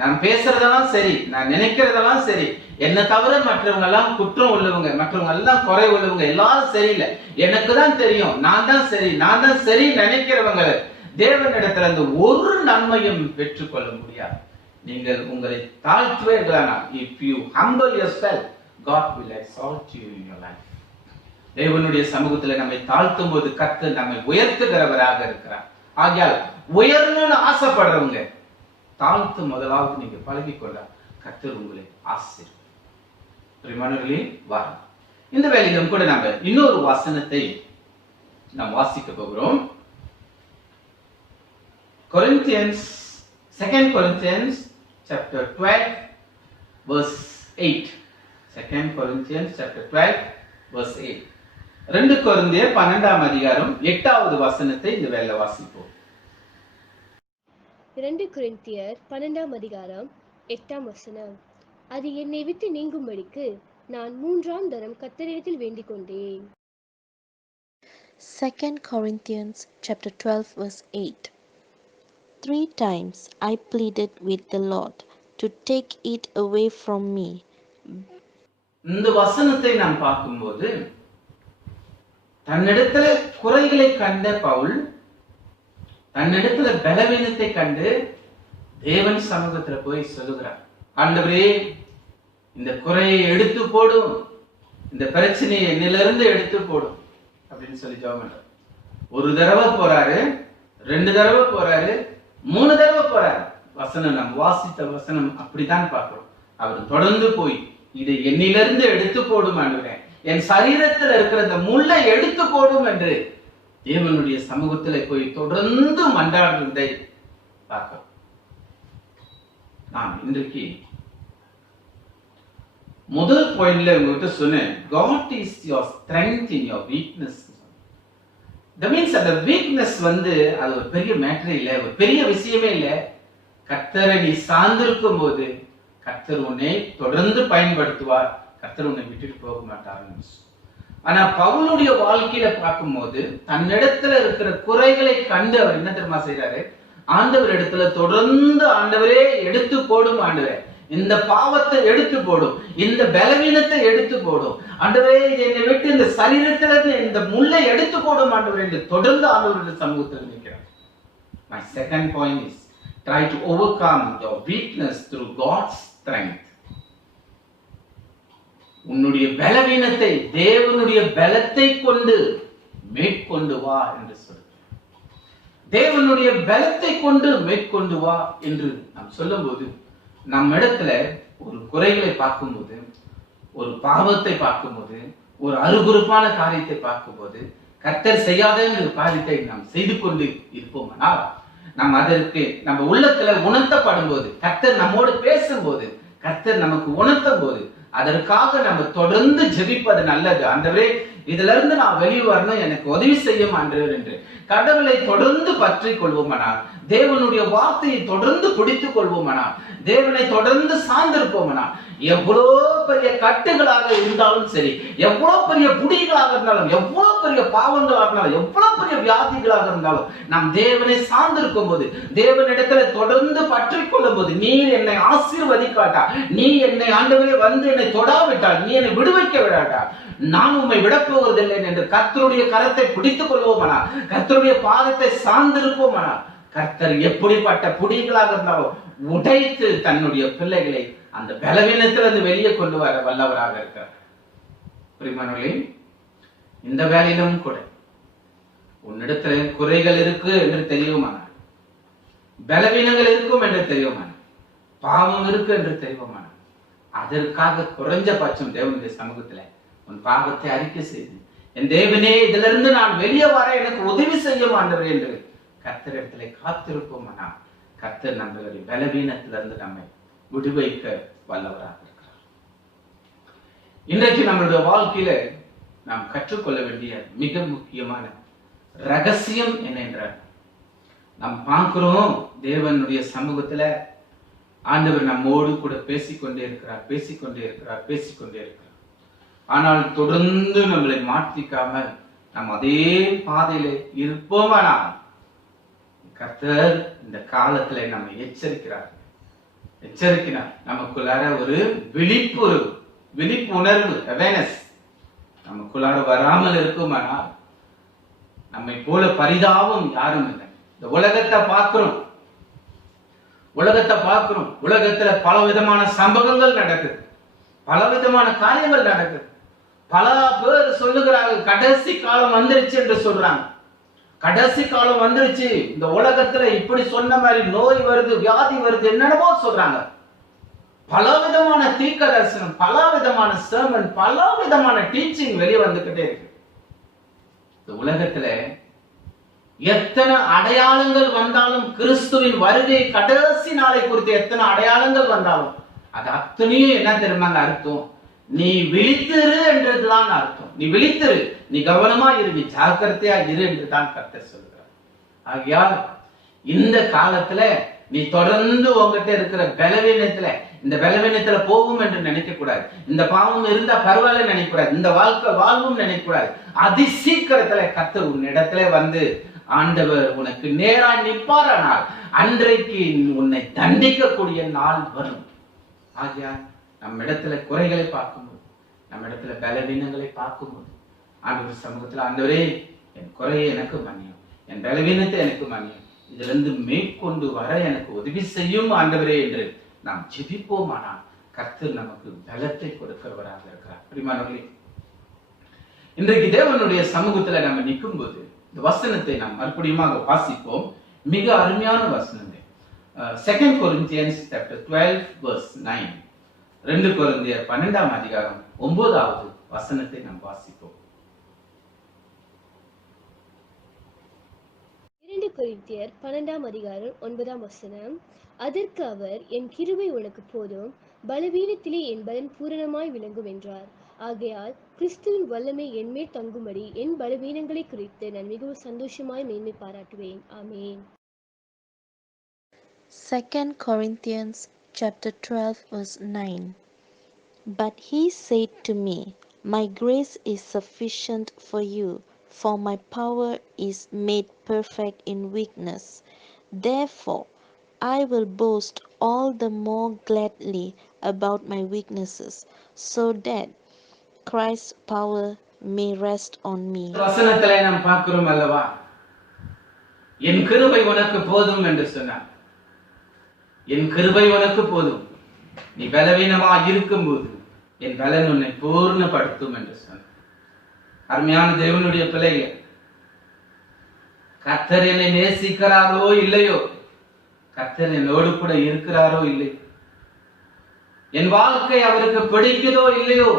நான் பேசுறதெல்லாம் சரி, நான் நினைக்கிறதெல்லாம் சரி, என்ன தவிர மற்றவங்க எல்லாம் குற்றம் உள்ளவங்க, மற்றவங்க எல்லாம் குறை உள்ளவங்க, எல்லாரும் சரியில்லை, எனக்கு தான் தெரியும், நான் தான் சரி, நான் தான் சரி நினைக்கிறவங்க தேவனிடத்துல இருந்து ஒரு நன்மையும் பெற்றுக்கொள்ள முடியாது. நீங்கள் உங்களை தாழ்த்துவீர்களானால், if you humble yourself, God will exalt you in your life. தேவனுடைய சமூகத்துல நம்மை தாழ்த்தும் போது கர்த்தர் நம்மை உயர்த்துகிறவராக இருக்கிறார். ஆகையால் உயரணும்னு ஆசைப்படுறவங்க தாழ்த்து முதலாவது நீங்க பழகிக்கொள்ள கர்த்தர் உங்களை ஆசீர்வதிப்பார். பிரியமானவர்களே, வாருங்கள். இந்த வேளையிலும் கூட நாம இன்னொரு வசனத்தை நாம் வாசிக்க போகிறோம். Corinthians 2 Corinthians chapter 12 verse 8. 2 Corinthians chapter 12 verse 8. 2 கொரிந்தியர் 12ஆம் அதிகாரம் 8வது வசனத்தை இந்த வேளையில வாசிப்போம். 2 கொரிந்தியர் 12ஆம் அதிகாரம் 8ஆம் வசனம். அது என்னை விட்டு நீங்கும்படிக்கு நான் 3ஆம் தரம் கர்த்தரிடத்தில் வேண்டிக் கொண்டேன். 2 Corinthians chapter 12 verse 8. 3 times I pleaded with the Lord to take it away from me. இந்த வசனத்தை நாம் பார்க்கும்போது தன்னிடத்துல குறைகளை கண்ட பவுல் தன்னிடத்துல பலவீனத்தை கண்டு தேவன் சமூகத்துல போய் சொல்லுகிறார், ஆண்டவரே இந்த குறையை எடுத்து போடும், இந்த பிரச்சனையை என்னிலிருந்து எடுத்து போடும் அப்படின்னு சொல்லி ஜெபம் பண்றார். ஒரு தடவை போறாரு, 2 தடவை போறாரு, 3 தடவை போறாரு. வசனம் நாம் வாசித்த வசனம் அப்படித்தான் பார்க்கிறோம். அவர் தொடர்ந்து போய் இதை என்னிலிருந்து எடுத்து போடும் ஆண்டவரே, என் சரீரத்தில் இருக்கிற இந்த முள்ளை எடுத்து போடும் என்று தேவனுடைய சமூகத்துல போய் தொடர்ந்து மன்றாடுவதை பார்க்கிறோம். நான் இன்றைக்கு முதல் பாயிண்ட்ல உங்ககிட்ட சொன்னேன், God is your strength in your weakness. That means அந்த வீக்னஸ் வந்து அது ஒரு பெரிய மேட்டரே இல்லை, ஒரு பெரிய விஷயமே இல்லை. கர்த்தரை நீ சார்ந்திருக்கும் போது கர்த்தர் உன்னை தொடர்ந்து பயன்படுத்துவார், கர்த்தர் உன்னை விட்டுட்டு போக மாட்டார். ஆனா பவுலுடைய வாழ்க்கையில பார்க்கும்போது தன்னிடத்துல இருக்கிற குறைகளை கண்டு அவர் என்ன தெரியுமா செய்யறாரு? ஆண்டவர் இடத்துல தொடர்ந்து, ஆண்டவரே எடுத்து போடும் ஆண்டவரே, இந்த பாவத்தை எடுத்து போடும், இந்த பலவீனத்தை எடுத்து போடும் ஆண்டவரே, என்னை விட்டு இந்த சரீரத்திலிருந்து இந்த முள்ளை எடுத்து போடும் ஆண்டவரே என்று தொடர்ந்து ஆண்டவருடைய சமூகத்தில் நிற்கிறார். My second point is try to overcome your weakness through God's strength. உன்னுடைய பலவீனத்தை தேவனுடைய பலத்தை கொண்டு மேற்கொண்டு வா என்று சொல்கிறார். தேவனுடைய பலத்தை கொண்டு மேற்கொண்டு வா என்று நாம் சொல்லும்போது, நம்ம இடத்துல ஒரு குறைகளை பார்க்கும்போது, ஒரு பாவத்தை பார்க்கும்போது, ஒரு அருகுருப்பான காரியத்தை பார்க்கும்போது, கர்த்தர் செய்யாத காரியத்தை நாம் செய்து கொண்டு இருப்போமானால், நாம் அதற்கு நம்ம உள்ளத்துல உணர்த்தப்படும் போது, கர்த்தர் நம்மோடு பேசும்போது, கர்த்தர் நமக்கு உணர்த்தும் போது, அதற்காக நம்ம தொடர்ந்து ஜெபிப்பது நல்லது. ஆண்டவரே, இதுல இருந்து நான் வெளியே வரணும், எனக்கு உதவி செய்யும் ஆண்டவர் என்று கடவுளை தொடர்ந்து பற்றி கொள்வோமானால், தேவனுடைய வார்த்தையை தொடர்ந்து பிடித்துக் கொள்வோமானால், தேவனை தொடர்ந்து சார்ந்திருப்போமானால், எவ்வளோ பெரிய கட்டுகளாக இருந்தாலும் சரி, எவ்வளவு பெரிய புடிகளாக இருந்தாலும், எவ்வளவு பெரிய பாவங்களாக இருந்தாலும், எவ்வளவு பெரிய வியாதிகளாக இருந்தாலும், நாம் தேவனை சார்ந்திருக்கும் போது, தேவனிடத்துல தொடர்ந்து பற்றி கொள்ளும் போது, நீர் என்னை ஆசீர்வதிக்காட்டா, நீ என்னை ஆண்டவரே வந்து என்னை தொடாவிட்டால், நீ என்னை விடுவிக்க விடாட்டா, நான் உம்மை விடப்போவதில்லை என்று கர்த்தருடைய கரத்தை பிடித்துக் கொள்வோமானால், கர்த்தருடைய பாதத்தை சார்ந்திருப்போமானால், கர்த்தர் எப்படிப்பட்ட புடிகளாக இருந்தாலும் உடைத்து தன்னுடைய பிள்ளைகளை அந்த பலவீனத்திலிருந்து வெளியே கொண்டு வர வல்லவராக இருக்கிறார். பிரியமானவர்களே, இந்த வேலையிலும் கூட உன்னிடத்துல குறைகள் இருக்கு என்று தெரியுமானால், பலவீனங்கள் இருக்கும் என்று தெரியுமானால், பாவம் இருக்கு என்று தெரியுமானால், அதற்காக குறைஞ்சபட்சம் தேவனுடைய சமூகத்துல உன் பாவத்தை அறிக்கை செய்து, என் தேவனே, இதுல இருந்து நான் வெளியே வர எனக்கு உதவி செய்ய ஆண்டவரே என்று கர்த்தரிடத்திலே காத்திருப்போமானால், கர்த்தர் நம்மளுடைய பலவீனத்திலிருந்து நம்மை விடுவிக்க வல்லவராக இருக்கிறார். இன்றைக்கு நம்மளுடைய வாழ்க்கையில நாம் கற்றுக்கொள்ள வேண்டிய மிக முக்கியமான ரகசியம் என்ன என்றால், நாம் பார்க்கிறோம் தேவனுடைய சமூகத்துல ஆண்டவர் நம்மோடு கூட பேசிக்கொண்டே இருக்கிறார், பேசிக்கொண்டே இருக்கிறார், பேசிக்கொண்டே இருக்கிறார். ஆனால் தொடர்ந்து நம்மளை மாற்றிக்காமல் நாம் அதே பாதையில இருப்போமானால், கர்த்தர் இந்த காலத்துல நம்ம எச்சரிக்கிறார். நமக்குள்ளார ஒரு விழிப்புணர்வு அவேர்னஸ் நமக்குள்ளார வராமல் இருக்குமானால், நம்மை போல பரிதாபம் யாரும் இல்லை. இந்த உலகத்தை பார்க்கிறோம், உலகத்துல பல விதமான சம்பவங்கள் நடக்குது, பல விதமான காரியங்கள் நடக்குது. பல பேர் சொல்லுகிறார்கள் கடைசி காலம் வந்துருச்சு என்று சொல்றாங்க. கடைசி காலம் வந்துருச்சு, இந்த உலகத்துல இப்படி சொன்ன மாதிரி நோய் வருது, வியாதி வருது, என்னென்னமோ சொல்றாங்க. பல விதமான தீர்க்க தரிசனம், பல விதமான சர்மன், பல விதமான டீச்சிங் வெளியே வந்துகிட்டே இருக்கு. இந்த உலகத்துல எத்தனை அடையாளங்கள் வந்தாலும், கிறிஸ்துவின் வருகை கடைசி நாளை குறித்து எத்தனை அடையாளங்கள் வந்தாலும், அது அத்தனையும் என்ன தெரியுமாங்க அர்த்தம்? நீ விழித்திரு என்றதுதான் அர்த்தம். நீ விழித்திரு, நீ கவனமா இரு, நீ ஜாக்கிரதையா இரு என்று தான் கர்த்தர் சொல்கிறார். ஆகையால் இந்த காலத்துல நீ தொடர்ந்து உங்ககிட்ட இருக்கிற பலவீனத்துல, இந்த பலவீனத்துல போகும் என்று நினைக்க கூடாது. இந்த பாவம் இருந்தா பரவாயில்ல நினைக்க கூடாது. இந்த வாழ்க்கை வாழ்வும் நினைக்க கூடாது. அதி சீக்கிரத்துல கர்த்தர் உன்னிடத்துல வந்து ஆண்டவர் உனக்கு நேரா நிற்பாரானால், அன்றைக்கு உன்னை தண்டிக்கக்கூடிய நாள் வரும். ஆகையால் நம்ம இடத்துல குறைகளை பார்க்கும்போது, நம்ம இடத்துல பலவீனங்களை பார்க்கும்போது, ஆண்டவர் சமூகத்துல, ஆண்டவரே என் குறையை எனக்கு மன்னியும், என் பலவீனத்தை எனக்கு மன்னியும், இதுல இருந்து மேற்கொண்டு வர எனக்கு உதவி செய்யும் ஆண்டவரே என்று நாம் ஜெபிப்போமானால், கர்த்தர் நமக்கு பலத்தை கொடுக்கிறவராக இருக்கிறார். பிரியமானவர்களே, இன்றைக்கு தேவனுடைய சமூகத்துல நம்ம நிற்கும் போது இந்த வசனத்தை நாம் மறுபடியும் வாசிப்போம். மிக அருமையான வசனம். 2 Corinthians chapter 12 verse 9. 2 கொரிந்தியர் 12ஆம் அதிகாரம் 9வது வசனத்தை நாம் வாசிப்போம். 2 கொரிந்தியர் 12ஆம் அதிகாரம் 9ஆம் வசனம். அதற்கு அவர், என் கிருபை உனக்கு போதும், பலவீனத்திலே என் பலன் பூரணமாய் விளங்கும் என்றார். ஆகையால் கிறிஸ்துவின் வல்லமை என்மேல் தங்கும்படி என் பலவீனங்களை குறித்து நான் மிகவும் சந்தோஷமாய் மேன்மை பாராட்டுவேன். ஆமென். 2 Corinthians chapter 12 verse 9. But he said to me, my grace is sufficient for you, for my power is made perfect in weakness. Therefore, I will boast all the more gladly about my weaknesses, so that Christ's power may rest on me. வசனத்திலே நாம் பார்க்கிறோம் அல்லவா, என் கிருபை உனக்கு போதும் என்று சொன்னார். என் கிருபை உனக்கு போதும், நீ பலவீனமாக இருக்கும்போது என் பலன் உன்னை பூர்ணப்படுத்தும் என்று சொன்னார். அருமையான தேவனுடைய பிள்ளைகள், கர்த்தர் என்னை நேசிக்கிறாரோ இல்லையோ, கர்த்தர் என்னோடு கூட இருக்கிறாரோ இல்லையோ, என் வாழ்க்கை அவருக்கு பிடிக்குதோ இல்லையோ,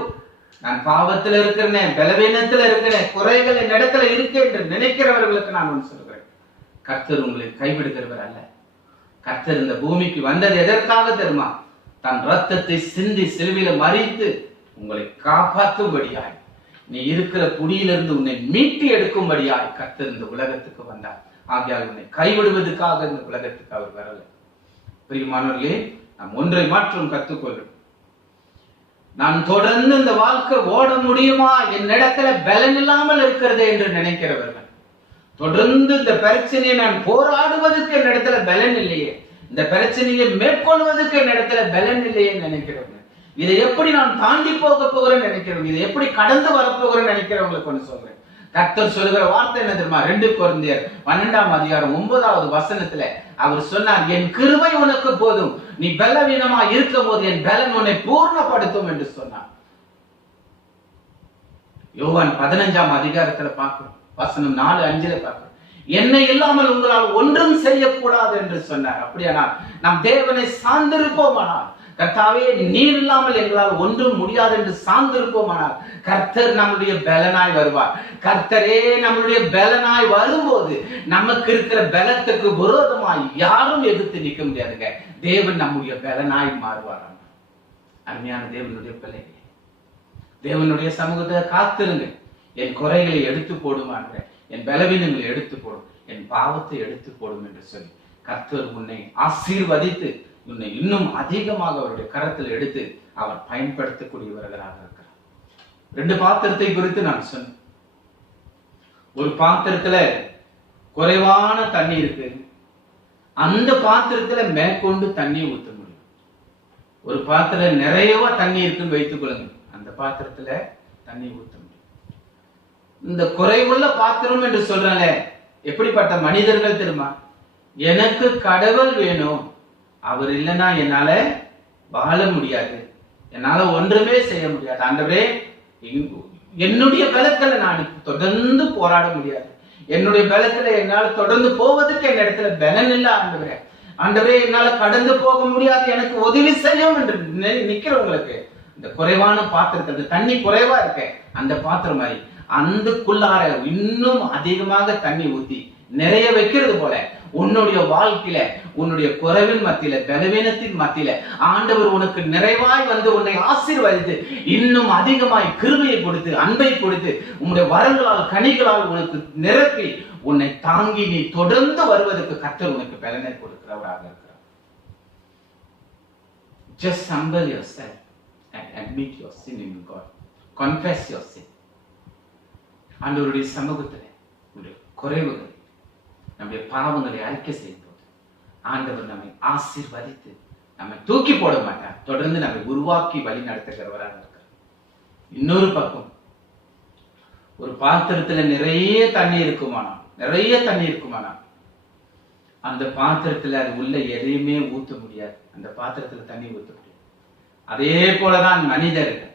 நான் பாவத்தில் இருக்கிறேன், பலவீனத்தில் இருக்கிறேன், குறைகள் என் இடத்துல இருக்கு என்று நினைக்கிறவர்களுக்கு நான் ஒன்று சொல்கிறேன், கர்த்தர் உங்களை கைவிடுகிறவர் அல்ல. கர்த்தர் இந்த பூமிக்கு வந்தது எதற்காக தெரியுமா? தன் ரத்தத்தை சிந்தி சிலுவையில மறித்து உங்களை காப்பாற்றும்படியாய், நீ இருக்கிற குடியிலிருந்து உன்னை மீட்டி எடுக்கும்படியாய் கர்த்தர் இந்த உலகத்துக்கு வந்தார். ஆகையால் உன்னை கைவிடுவதற்காக இந்த உலகத்துக்கு அவர் வரல. பிரியமானவர்களே, நாம் ஒன்றை மாற்றம் கற்றுக்கொள்ளும். நான் தொடர்ந்து இந்த வாழ்க்கை ஓட முடியுமா, என் இடத்துல பலன் இல்லாமல் இருக்கிறது என்று நினைக்கிறவர்கள், தொடர்ந்து இந்த பிரச்சனையை நான் போராடுவதற்கு என் இடத்துல பலன் இல்லையே, இந்த பிரச்சனையை மேற்கொள்வதற்கு என் இடத்துல பலன் இல்லையே நினைக்கிறவங்க, இதை எப்படி நான் தாண்டி போக போகிறேன்னு நினைக்கிறவங்க, இதை எப்படி கடந்து வரப்போகிறேன்னு நினைக்கிறவங்களுக்கு ஒன்று சொல்றேன். கர்த்தர் சொல்லுகிற வார்த்தை என்ன தெரியுமா? 2 கொரிந்தியர் 12 வசனத்துல அவர் சொன்னார், என் கிருபை உனக்கு போதும், நீ பலவீனமா இருக்கும் போது என் பலன் உன்னை பூர்ணப்படுத்தும் என்று சொன்னார். யோவான் 15 பார்க்கிறோம், வசனம் 4-5 பார்க்கிறோம், என்னை இல்லாமல் உங்களால் ஒன்றும் செய்யக்கூடாது என்று சொன்னார். அப்படியானால் நாம் தேவனை சார்ந்திருப்போமானால், கர்த்தாவே நீர் இல்லாமல் எங்களால் ஒன்றும் முடியாது என்று சார்ந்திருப்போமானால், கர்த்தர் நம்முடைய பலனாய் வருவார். கர்த்தரே நம்முடைய பலனாய் வரும்போது நமக்கு இருக்கிற பலத்துக்கு விரோதமாய் யாரும் எதிர்த்து நிற்க முடியாதுங்க. தேவன் நம்முடைய பலனாய் மாறுவார். அருமையான தேவனுடைய பிள்ளைகளே, தேவனுடைய சமூகத்தை காத்திருங்க. என் குறைகளை எடுத்து போடுமான்ற, என் பலவீனங்களை எடுத்து போடும், என் பாவத்தை எடுத்து போடும் என்று சொல்லி கர்த்தர் உன்னை ஆசீர்வதித்து உன்னை இன்னும் அதிகமாக அவருடைய கரத்தில் எடுத்து அவர் பயன்படுத்தக்கூடியவர்களாக இருக்கிறார். 2 பாத்திரத்தை குறித்து நான் சொன்னேன். ஒரு பாத்திரத்துல குறைவான தண்ணி இருக்கு, அந்த பாத்திரத்துல மேற்கொண்டு தண்ணி ஊற்ற முடியும். ஒரு பாத்திரம் நிறையவா தண்ணி இருக்குன்னு வைத்துக் கொள்ளுங்க, அந்த பாத்திரத்துல தண்ணி ஊற்ற முடியும். இந்த குறைவுள்ள பாத்திரம் என்று சொல்றாங்க, எப்படிப்பட்ட மனிதர்கள் தெரியுமா? எனக்கு கடவுள் வேணும், அவர் இல்லைன்னா என்னால வாழ முடியாது, என்னால ஒன்றுமே செய்ய முடியாது, ஆண்டவரே என்னுடைய பலத்துல நான் தொடர்ந்து போராட முடியாது, என்னுடைய பலத்துல என்னால் தொடர்ந்து போவதற்கு என் இடத்துல பலன் இல்லை ஆண்டவரே, ஆண்டவரே என்னால கடந்து போக முடியாது, எனக்கு உதவி செய்யும் என்று நிக்கிறவங்களுக்கு இந்த குறைவான பாத்திரத்தை, அந்த தண்ணி குறைவா இருக்க அந்த பாத்திரம் மாதிரி அந்துக்குள்ளார இன்னும் அதிகமாக தண்ணி ஊத்தி நிறைய வைக்கிறது போல உன்னுடைய வாழ்க்கையில, உன்னுடைய குறைவின் மத்தியில, பலவீனத்தின் மத்தியில ஆண்டவர் உனக்கு நிறைவாய் வந்து உன்னை ஆசீர்வதித்து இன்னும் அதிகமாய் கிருபையை கொடுத்து, அன்பை கொடுத்து, உன்னுடைய வரங்களால் கனிகளால் உனக்கு நிரப்பி உன்னை தாங்கி நீ தொடர்ந்து வருவதற்கு கர்த்தர் உனக்கு பலனை கொடுக்கிறவராக இருக்கிறார். Just humble yourself and admit your sin in God. Confess your sin. ஆண்டவருடைய சமூகத்தில் உன்னுடைய குறைவுகள், நம்முடைய பாவங்களை அறிக்கை செய்யும் போது ஆண்டவர் நம்மை ஆசீர்வதித்து நம்மை தூக்கி போட மாட்டார், தொடர்ந்து நம்மை உருவாக்கி வழி நடத்துகிறவராக இருக்கிறார். இன்னொரு பக்கம், ஒரு பாத்திரத்துல நிறைய தண்ணி இருக்குமானா அந்த பாத்திரத்துல அது உள்ள எதையுமே ஊத்த முடியாது, அந்த பாத்திரத்துல தண்ணி ஊத்த முடியாது. அதே போலதான் மனிதர்கள்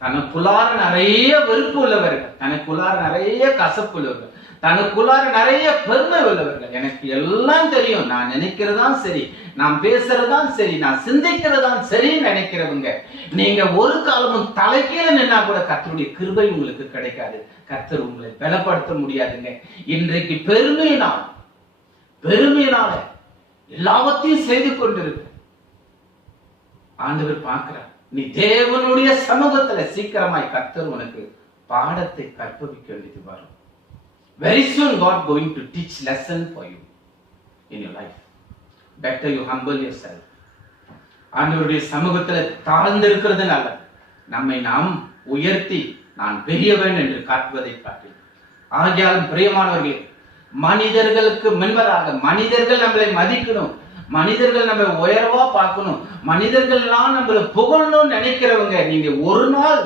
தனக்குள்ளார நிறைய வெறுப்பு உள்ளவர்கள், தனக்குள்ளார நிறைய கசப்பு உள்ளவர்கள், தனக்குள்ளார நிறைய பெருமை உள்ளவர்கள். எனக்கு எல்லாம் தெரியும், நான் நினைக்கிறதான் சரி, நான் பேசுறதான் சரி, நான் சிந்திக்கிறதான் சரின்னு நினைக்கிறவங்க, நீங்க ஒரு காலமும் தலைக்கீழ நின்னா கூட கர்த்தருடைய கிருபை உங்களுக்கு கிடைக்காது, கர்த்தர் உங்களை பலப்படுத்த முடியாதுங்க. இன்றைக்கு பெருமையினால எல்லாவற்றையும் செய்து கொண்டிருக்கு. ஆண்டவர் பார்க்கிறார், நீ தேவனுடைய சமூகத்துல சீக்கிரமாய் கர்த்தர் உனக்கு பாடத்தை கற்பிக்க வேண்டியது வரும். Very soon God going to teach lesson for you in your life. Better you humble yourself. ஆண்டவருடைய சமூகத்துல தாழ்ந்து இருக்கிறது நல்லது. நம்மை நாம் உயர்த்தி நான் பெரியவன் என்று காட்டுவதை காட்டி. ஆகையால் பிரியமானவர்களே, மனிதர்களுக்கு முன்பதாக மனிதர்கள் நம்மளை மதிக்கணும், மனிதர்கள் நம்ம உயர்வா பார்க்கணும், மனிதர்கள்லாம் நம்மள புகழணும்னு நினைக்கிறவங்க, நீங்க ஒரு நாள்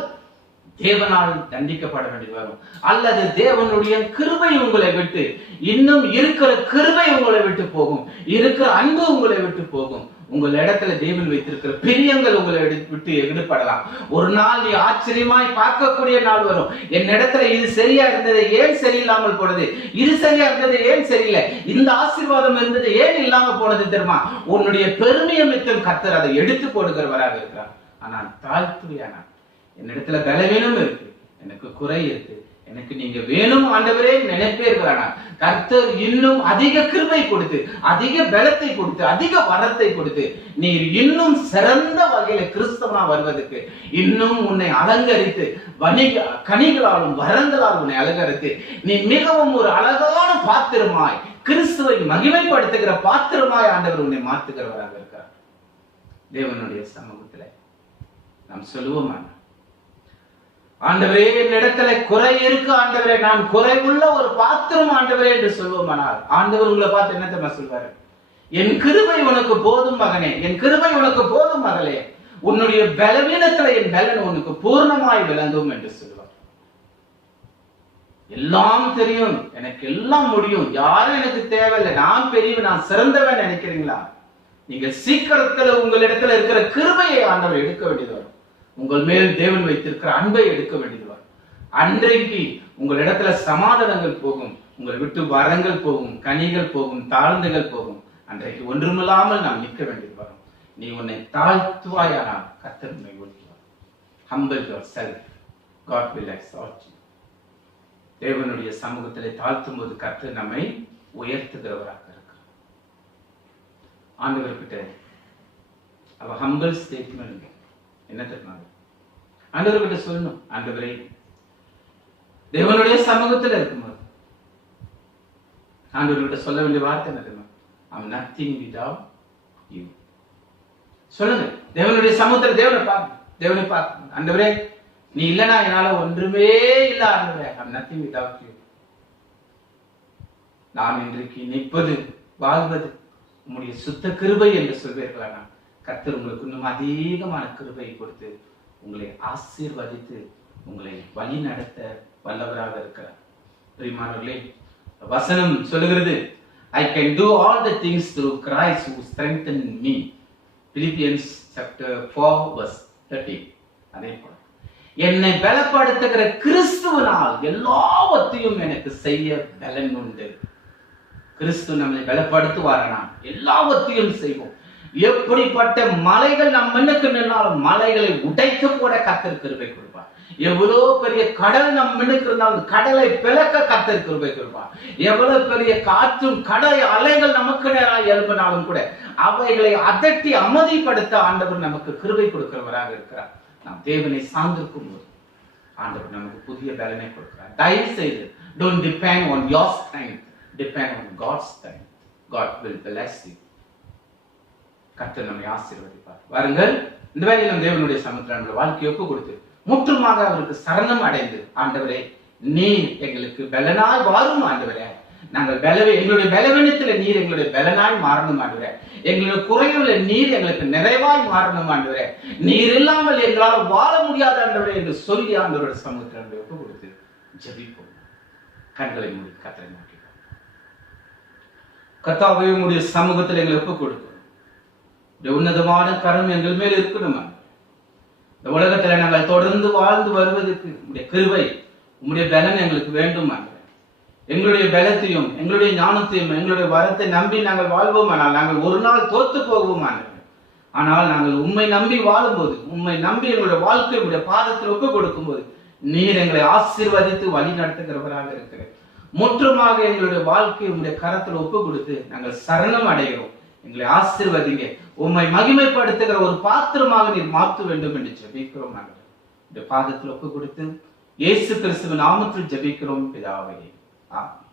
தேவனால் தண்டிக்கப்பட வேண்டி வரும். அல்லது தேவனுடைய கிருபை உங்களை விட்டு, இன்னும் இருக்கிற கிருபை உங்களை விட்டு போகும், இருக்கிற அன்பு உங்களை விட்டு போகும். உங்கள் இடத்துல தேவன் வைத்திருக்கிற பிரியங்கள் உங்களை விட்டு எடுப்படலாம். ஒரு நாள் நீ ஆச்சரியமாய் பார்க்கக்கூடிய நாள் வரும். என் இடத்துல இது சரியா இருந்தது, ஏன் சரியில்லாமல் போனது, இது சரியா இருந்தது, ஏன் சரியில்லை, இந்த ஆசீர்வாதம் இருந்தது, ஏன் இல்லாம போனது தெரியுமா? உன்னுடைய பெருமையை மித்தம் கர்த்தர் அதை எடுத்து போடுகிறவராக இருக்கிறார். ஆனால் தாழ்த்துவையானா, என்னிடத்துல பலவீனம் இருக்கு, எனக்கு குறை இருக்கு, எனக்கு நீங்க வேணும் ஆண்டவரே நினைப்பேர்களானா, கர்த்தர் இன்னும் அதிக கிருபை கொடுத்து, அதிக பலத்தை கொடுத்து, அதிக வரத்தை கொடுத்து, நீர் இன்னும் சிறந்த வகையில கிறிஸ்தவனா வருவதற்கு, இன்னும் உன்னை அலங்கரித்து கனிகளாலும் வரங்களால் உன்னை அலங்கரித்து, நீ மிகவும் ஒரு அழகான பாத்திரமாய், கிறிஸ்துவை மகிமைப்படுத்துகிற பாத்திரமாய் ஆண்டவர் உன்னை மாற்றுகிறவராக இருக்கிறார். தேவனுடைய சமூகத்துல நாம் சொல்லுவோம், ஆண்டவரே என்னிடத்துல குறை இருக்கு ஆண்டவரே, நான் குறைவுள்ள ஒரு பாத்திரம் ஆண்டவரே என்று சொல்வோமானால், ஆண்டவர் உங்களை பார்த்து என்ன தெரியுமா சொல்வாரு? என் கிருபை உனக்கு போதும் மகனே, என் கிருபை உனக்கு போதும் மகளே, உன்னுடைய பலவீனத்துல என் பலன் உனக்கு பூர்ணமாய் விளங்கும் என்று சொல்வார். எல்லாம் தெரியும், எனக்கு எல்லாம் முடியும், யாரும் எனக்கு தேவையில்லை, நான் பெரியவன், நான் சிறந்தவன் நினைக்கிறீங்களா? நீங்க சீக்கிரத்துல உங்களிடத்துல இருக்கிற கிருபையை ஆண்டவர் எடுக்க வேண்டியது வரும். உங்கள் மேல் தேவன் வைத்திருக்கிற அன்பை எடுக்க வேண்டியது வரும். அன்றைக்கு உங்கள் இடத்துல சமாதானங்கள் போகும், உங்களை விட்டு வரங்கள் போகும், கனிகள் போகும், தாழ்ந்துகள் போகும். அன்றைக்கு ஒன்றுமில்லாமல் நாம் நிற்க வேண்டியது வரும். நீ உன்னை தாழ்த்துவாயானால் கர்த்தர் உன்னை உயர்த்துவார். Humble yourself, God will exalt you. தேவனுடைய சமூகத்திலே தாழ்த்தும் போது கர்த்தர் நம்மை உயர்த்துகிறவராக இருக்கிறார். ஆண்டவர்கிட்ட அவ ஹம்பிள் ஸ்டேட்மெண்ட் என்ன தெரியுமா? ஆண்டவர்கிட்ட சொல்லணும், ஆண்டவரே, தேவனுடைய சமூகத்தில் இருக்கும்போது ஆண்டவர்கிட்ட சொல்ல வேண்டிய வார்த்தை என்ன தெரியுமா? I'm nothing without you. சொல்லுங்க, தேவனுடைய சமூகத்தில் தேவனை பார்க்கணும். ஆண்டவரே, நீ இல்லைனா என்னால ஒன்றுமே இல்லை ஆண்டவரே, I'm nothing without you. நான் இன்றைக்கு நிற்பது, வாழ்வது உம்முடைய சுத்த கிருபை என்று சொல்வீர்களா? கர்த்தர் உங்களுக்கு இன்னும் அதிகமான கிருபையை கொடுத்து உங்களை ஆசீர்வதித்து உங்களை வழி நடத்த வல்லவராக இருக்கிறார். பிரியமானவர்களே, வசனம் சொல்லுகிறது, I can do all the things through Christ who strengthens me. Philippians chapter 4 verse 13. அதே போல என்னை பலப்படுத்துகிற கிறிஸ்துவினால் எல்லாவற்றையும் எனக்கு செய்ய பலன் உண்டு. கிறிஸ்து நம்மை பலப்படுத்துவாரனா எல்லாவற்றையும் செய்வோம். எப்படிப்பட்ட மலைகள் நம் முன்னுக்கு நின்றாலும் மலைகளை உடைக்க கூட கர்த்தர் கிருபை கொடுப்பார். எவ்வளவு பெரிய கடல் நம் முன்னுக்கு இருந்தாலும் கடலை பிளக்க கர்த்தர் கிருபை கொடுப்பார். எவ்வளவு பெரிய காற்றும் கடல் அலைகள் நமக்கு நேராக எழுப்பினாலும் கூட அவைகளை அதட்டி அமைதிப்படுத்த ஆண்டவர் நமக்கு கிருபை கொடுக்கிறவராக இருக்கிறார். நாம் தேவனை சார்ந்திருக்கும் போது ஆண்டவர் நமக்கு புதிய பலனை கொடுக்கிறார். தயவு செய்து don't depend on your strength, depend on God's strength. God will bless you. கர்த்தர் நம்மை ஆசீர்வதிப்பார். வாருங்கள், இந்த வேளையில் நம் தேவனுடைய சமூகத்தில் நம்முடைய வாழ்க்கையை ஒப்பு கொடுத்து முற்றுமாக அவருக்கு சரணம் அடைந்து, ஆண்டவரே, நீர் எங்களுக்கு பலனாய் வாரும் ஆண்டவரே, நாங்கள் எங்களுடைய பலவீனத்துல நீர் எங்களுடைய பலனாய் மாறணும் ஆண்டவரே, எங்களுடைய குறைவுல நீர் எங்களுக்கு நிறைவாய் மாறணும் ஆண்டவரே, நீர் இல்லாமல் எங்களால் வாழ முடியாத ஆண்டவரே என்று சொல்லி ஆண்டவருடைய சமூகத்தில் நம்முடைய ஒப்பு கொடுத்து ஜெபிப்போம். கண்களை மூடி கர்த்தரை நோக்கி, கர்த்தாவே, உம்முடைய சமூகத்தில் எங்களை ஒப்பு கொடுக்கும். உன்னதமான கரம் எங்கள் மேல் இருக்கணும். இந்த உலகத்துல நாங்கள் தொடர்ந்து வாழ்ந்து வருவதற்கு உங்களுடைய கிருபை, உங்களுடைய பலன் எங்களுக்கு வேண்டும். எங்களுடைய பலத்தையும் எங்களுடைய ஞானத்தையும் எங்களுடைய வரத்தை நம்பி நாங்கள் வாழ்வோம். ஆனால் நாங்கள் ஒரு நாள் தோத்து போவோம். ஆனால் நாங்கள் உம்மை நம்பி வாழும்போது, உம்மை நம்பி எங்களுடைய வாழ்க்கை உடைய பாதத்தில் ஒப்பு கொடுக்கும் போது நீர் எங்களை ஆசீர்வதித்து வழி நடத்துகிறவராக இருக்கிறேன். முற்றுமாக எங்களுடைய வாழ்க்கையை உடைய கரத்தில் ஒப்பு கொடுத்து நாங்கள் சரணம் அடைகிறோம். எங்களை ஆசீர்வதிங்க. உம்மை மகிமைப்படுத்துகிற ஒரு பாத்திரமாக நீர் மாற்ற வேண்டும் என்று ஜெபிக்கிறோம். நாங்கள் இந்த பாதத்தில் ஒப்பு கொடுத்து இயேசு கிறிஸ்துவின் நாமத்தில் ஜெபிக்கிறோம் பிதாவே. ஆமென்.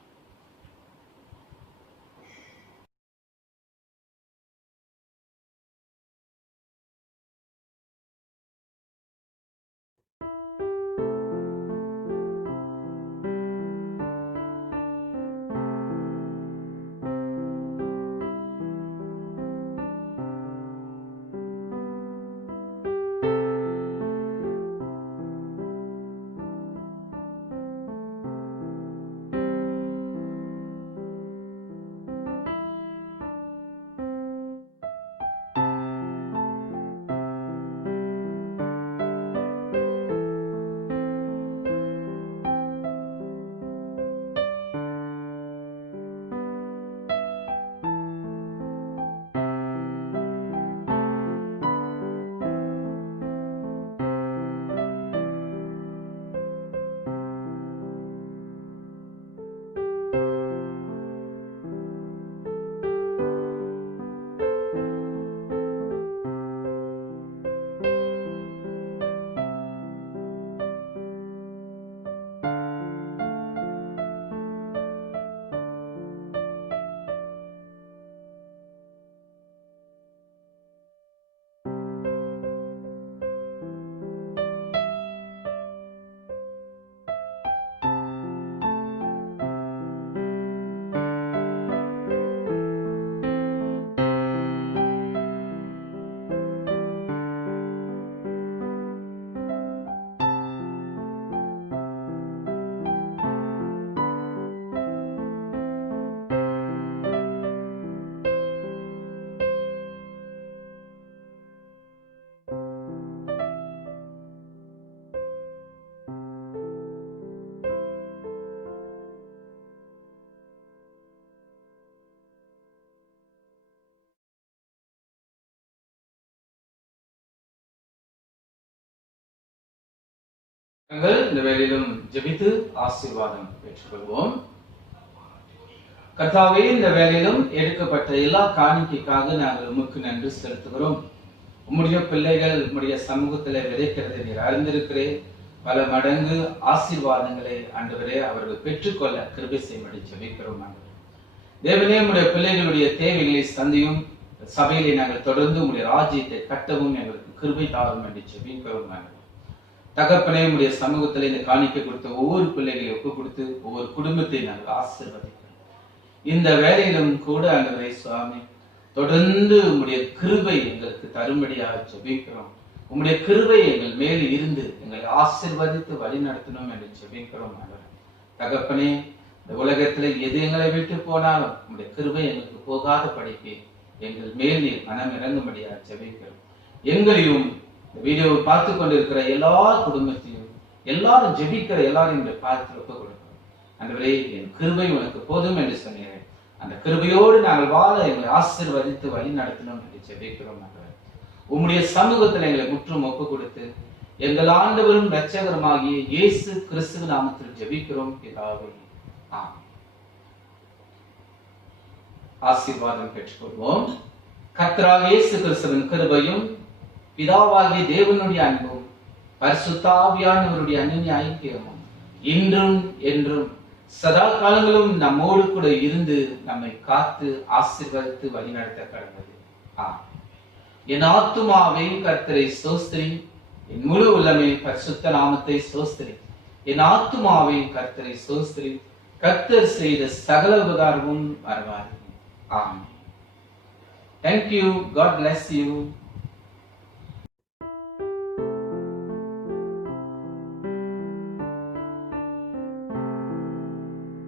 நாங்கள் இந்த வேளையிலும் ஜெபித்து ஆசீர்வாதம் பெற்றுக்கொள்வோம். கர்த்தாவே, இந்த வேளையிலும் எடுக்கப்பட்ட எல்லா காணிக்கைக்காக நாங்கள் உமக்கு நன்றி செலுத்துகிறோம். உம்முடைய பிள்ளைகள் உம்முடைய சமூகத்திலே விதைக்கிறதை நீர் அறிந்திருக்கிறேன். பல மடங்கு ஆசீர்வாதங்களை ஆண்டவரே அவர்கள் பெற்றுக்கொள்ள கிருபை செய்யும்படி ஜெபிக்கிறோம். தேவனே, உம்முடைய பிள்ளைகளுடைய தேவைகளை சந்தியும். சபையிலே நாங்கள் தொடர்ந்து உம்முடைய ராஜ்யத்தை கட்டவும் எங்களுக்கு கிருபை தாரும் என்று ஜெபிக்கிறோம். தகப்பனே, உம்முடைய சமூகத்திலே இந்த காணிக்கை கொடுத்த ஒவ்வொரு பிள்ளைகளை ஒப்புக் கொடுத்து ஒவ்வொரு குடும்பத்தை நாங்கள் ஆசீர்வதிக்கிறோம். இந்த வேலையிலும் கூட ஆண்டவரே சுவாமி, தொடர்ந்து உம்முடைய கிருபை எங்களுக்கு தரும்படியாக ஜெபிக்கிறோம். உம்முடைய கிருபை எங்கள் மேல் இருந்து எங்களை ஆசீர்வதித்து வழி நடத்தணும் என்று ஜெபிக்கிறோம். தகப்பனே, இந்த உலகத்துல எது எங்களை விட்டு போனாலும் உம்முடைய கிருபை எங்களுக்கு போகாத படிக்கு எங்கள் மேல் நீர் மனம் இறங்கும்படியாக ஜெபிக்கிறோம். எங்களையும் இந்த வீடியோவை பார்த்து கொண்டிருக்கிற எல்லா குடும்பத்தையும், எல்லாரும் ஜெபிக்கிற எல்லாரும் இந்த பாதத்தில் ஒப்புக் கொடுக்கிறோம். ஆண்டவரே, என் கிருபை உனக்கு போதும் என்று சொன்னீர்கள். அந்த கிருபையோடு நாங்கள் வாழ எங்களை ஆசீர்வதித்து வழி நடத்தணும் என்று ஜெபிக்கிறோம். உம்முடைய சமூகத்தில் எங்களை முற்றும் ஒப்புக் கொடுத்து எங்கள் ஆண்டவரும் இரட்சகருமாகிய இயேசு கிறிஸ்து நாமத்தில் ஜெபிக்கிறோம் பிதாவே. ஆசீர்வாதம் பெற்றுக்கொள்வோம். கர்த்தராகிய இயேசு கிறிஸ்துவின் கிருபையும் பிதாவாகிய தேவனுடைய அன்பும் பரிசுத்த ஆவியானவருடைய அன்பின் ஐக்கியமும் இன்றும் என்றும் சதா காலங்களும் நம்மோடு கூட இருந்து நம்மை காத்து ஆசீர்வதித்து வழிநடத்த கடந்தது. என் ஆத்துமாவே கர்த்தரை ஸ்தோத்திரி, என் முழு உள்ளமே பரிசுத்த நாமத்தை ஸ்தோத்திரி. என் ஆத்துமாவே கர்த்தரை ஸ்தோத்திரி, கர்த்தர் செய்த சகல உபகாரமும் மறவாதே. ஆமென். Thank you. God bless you.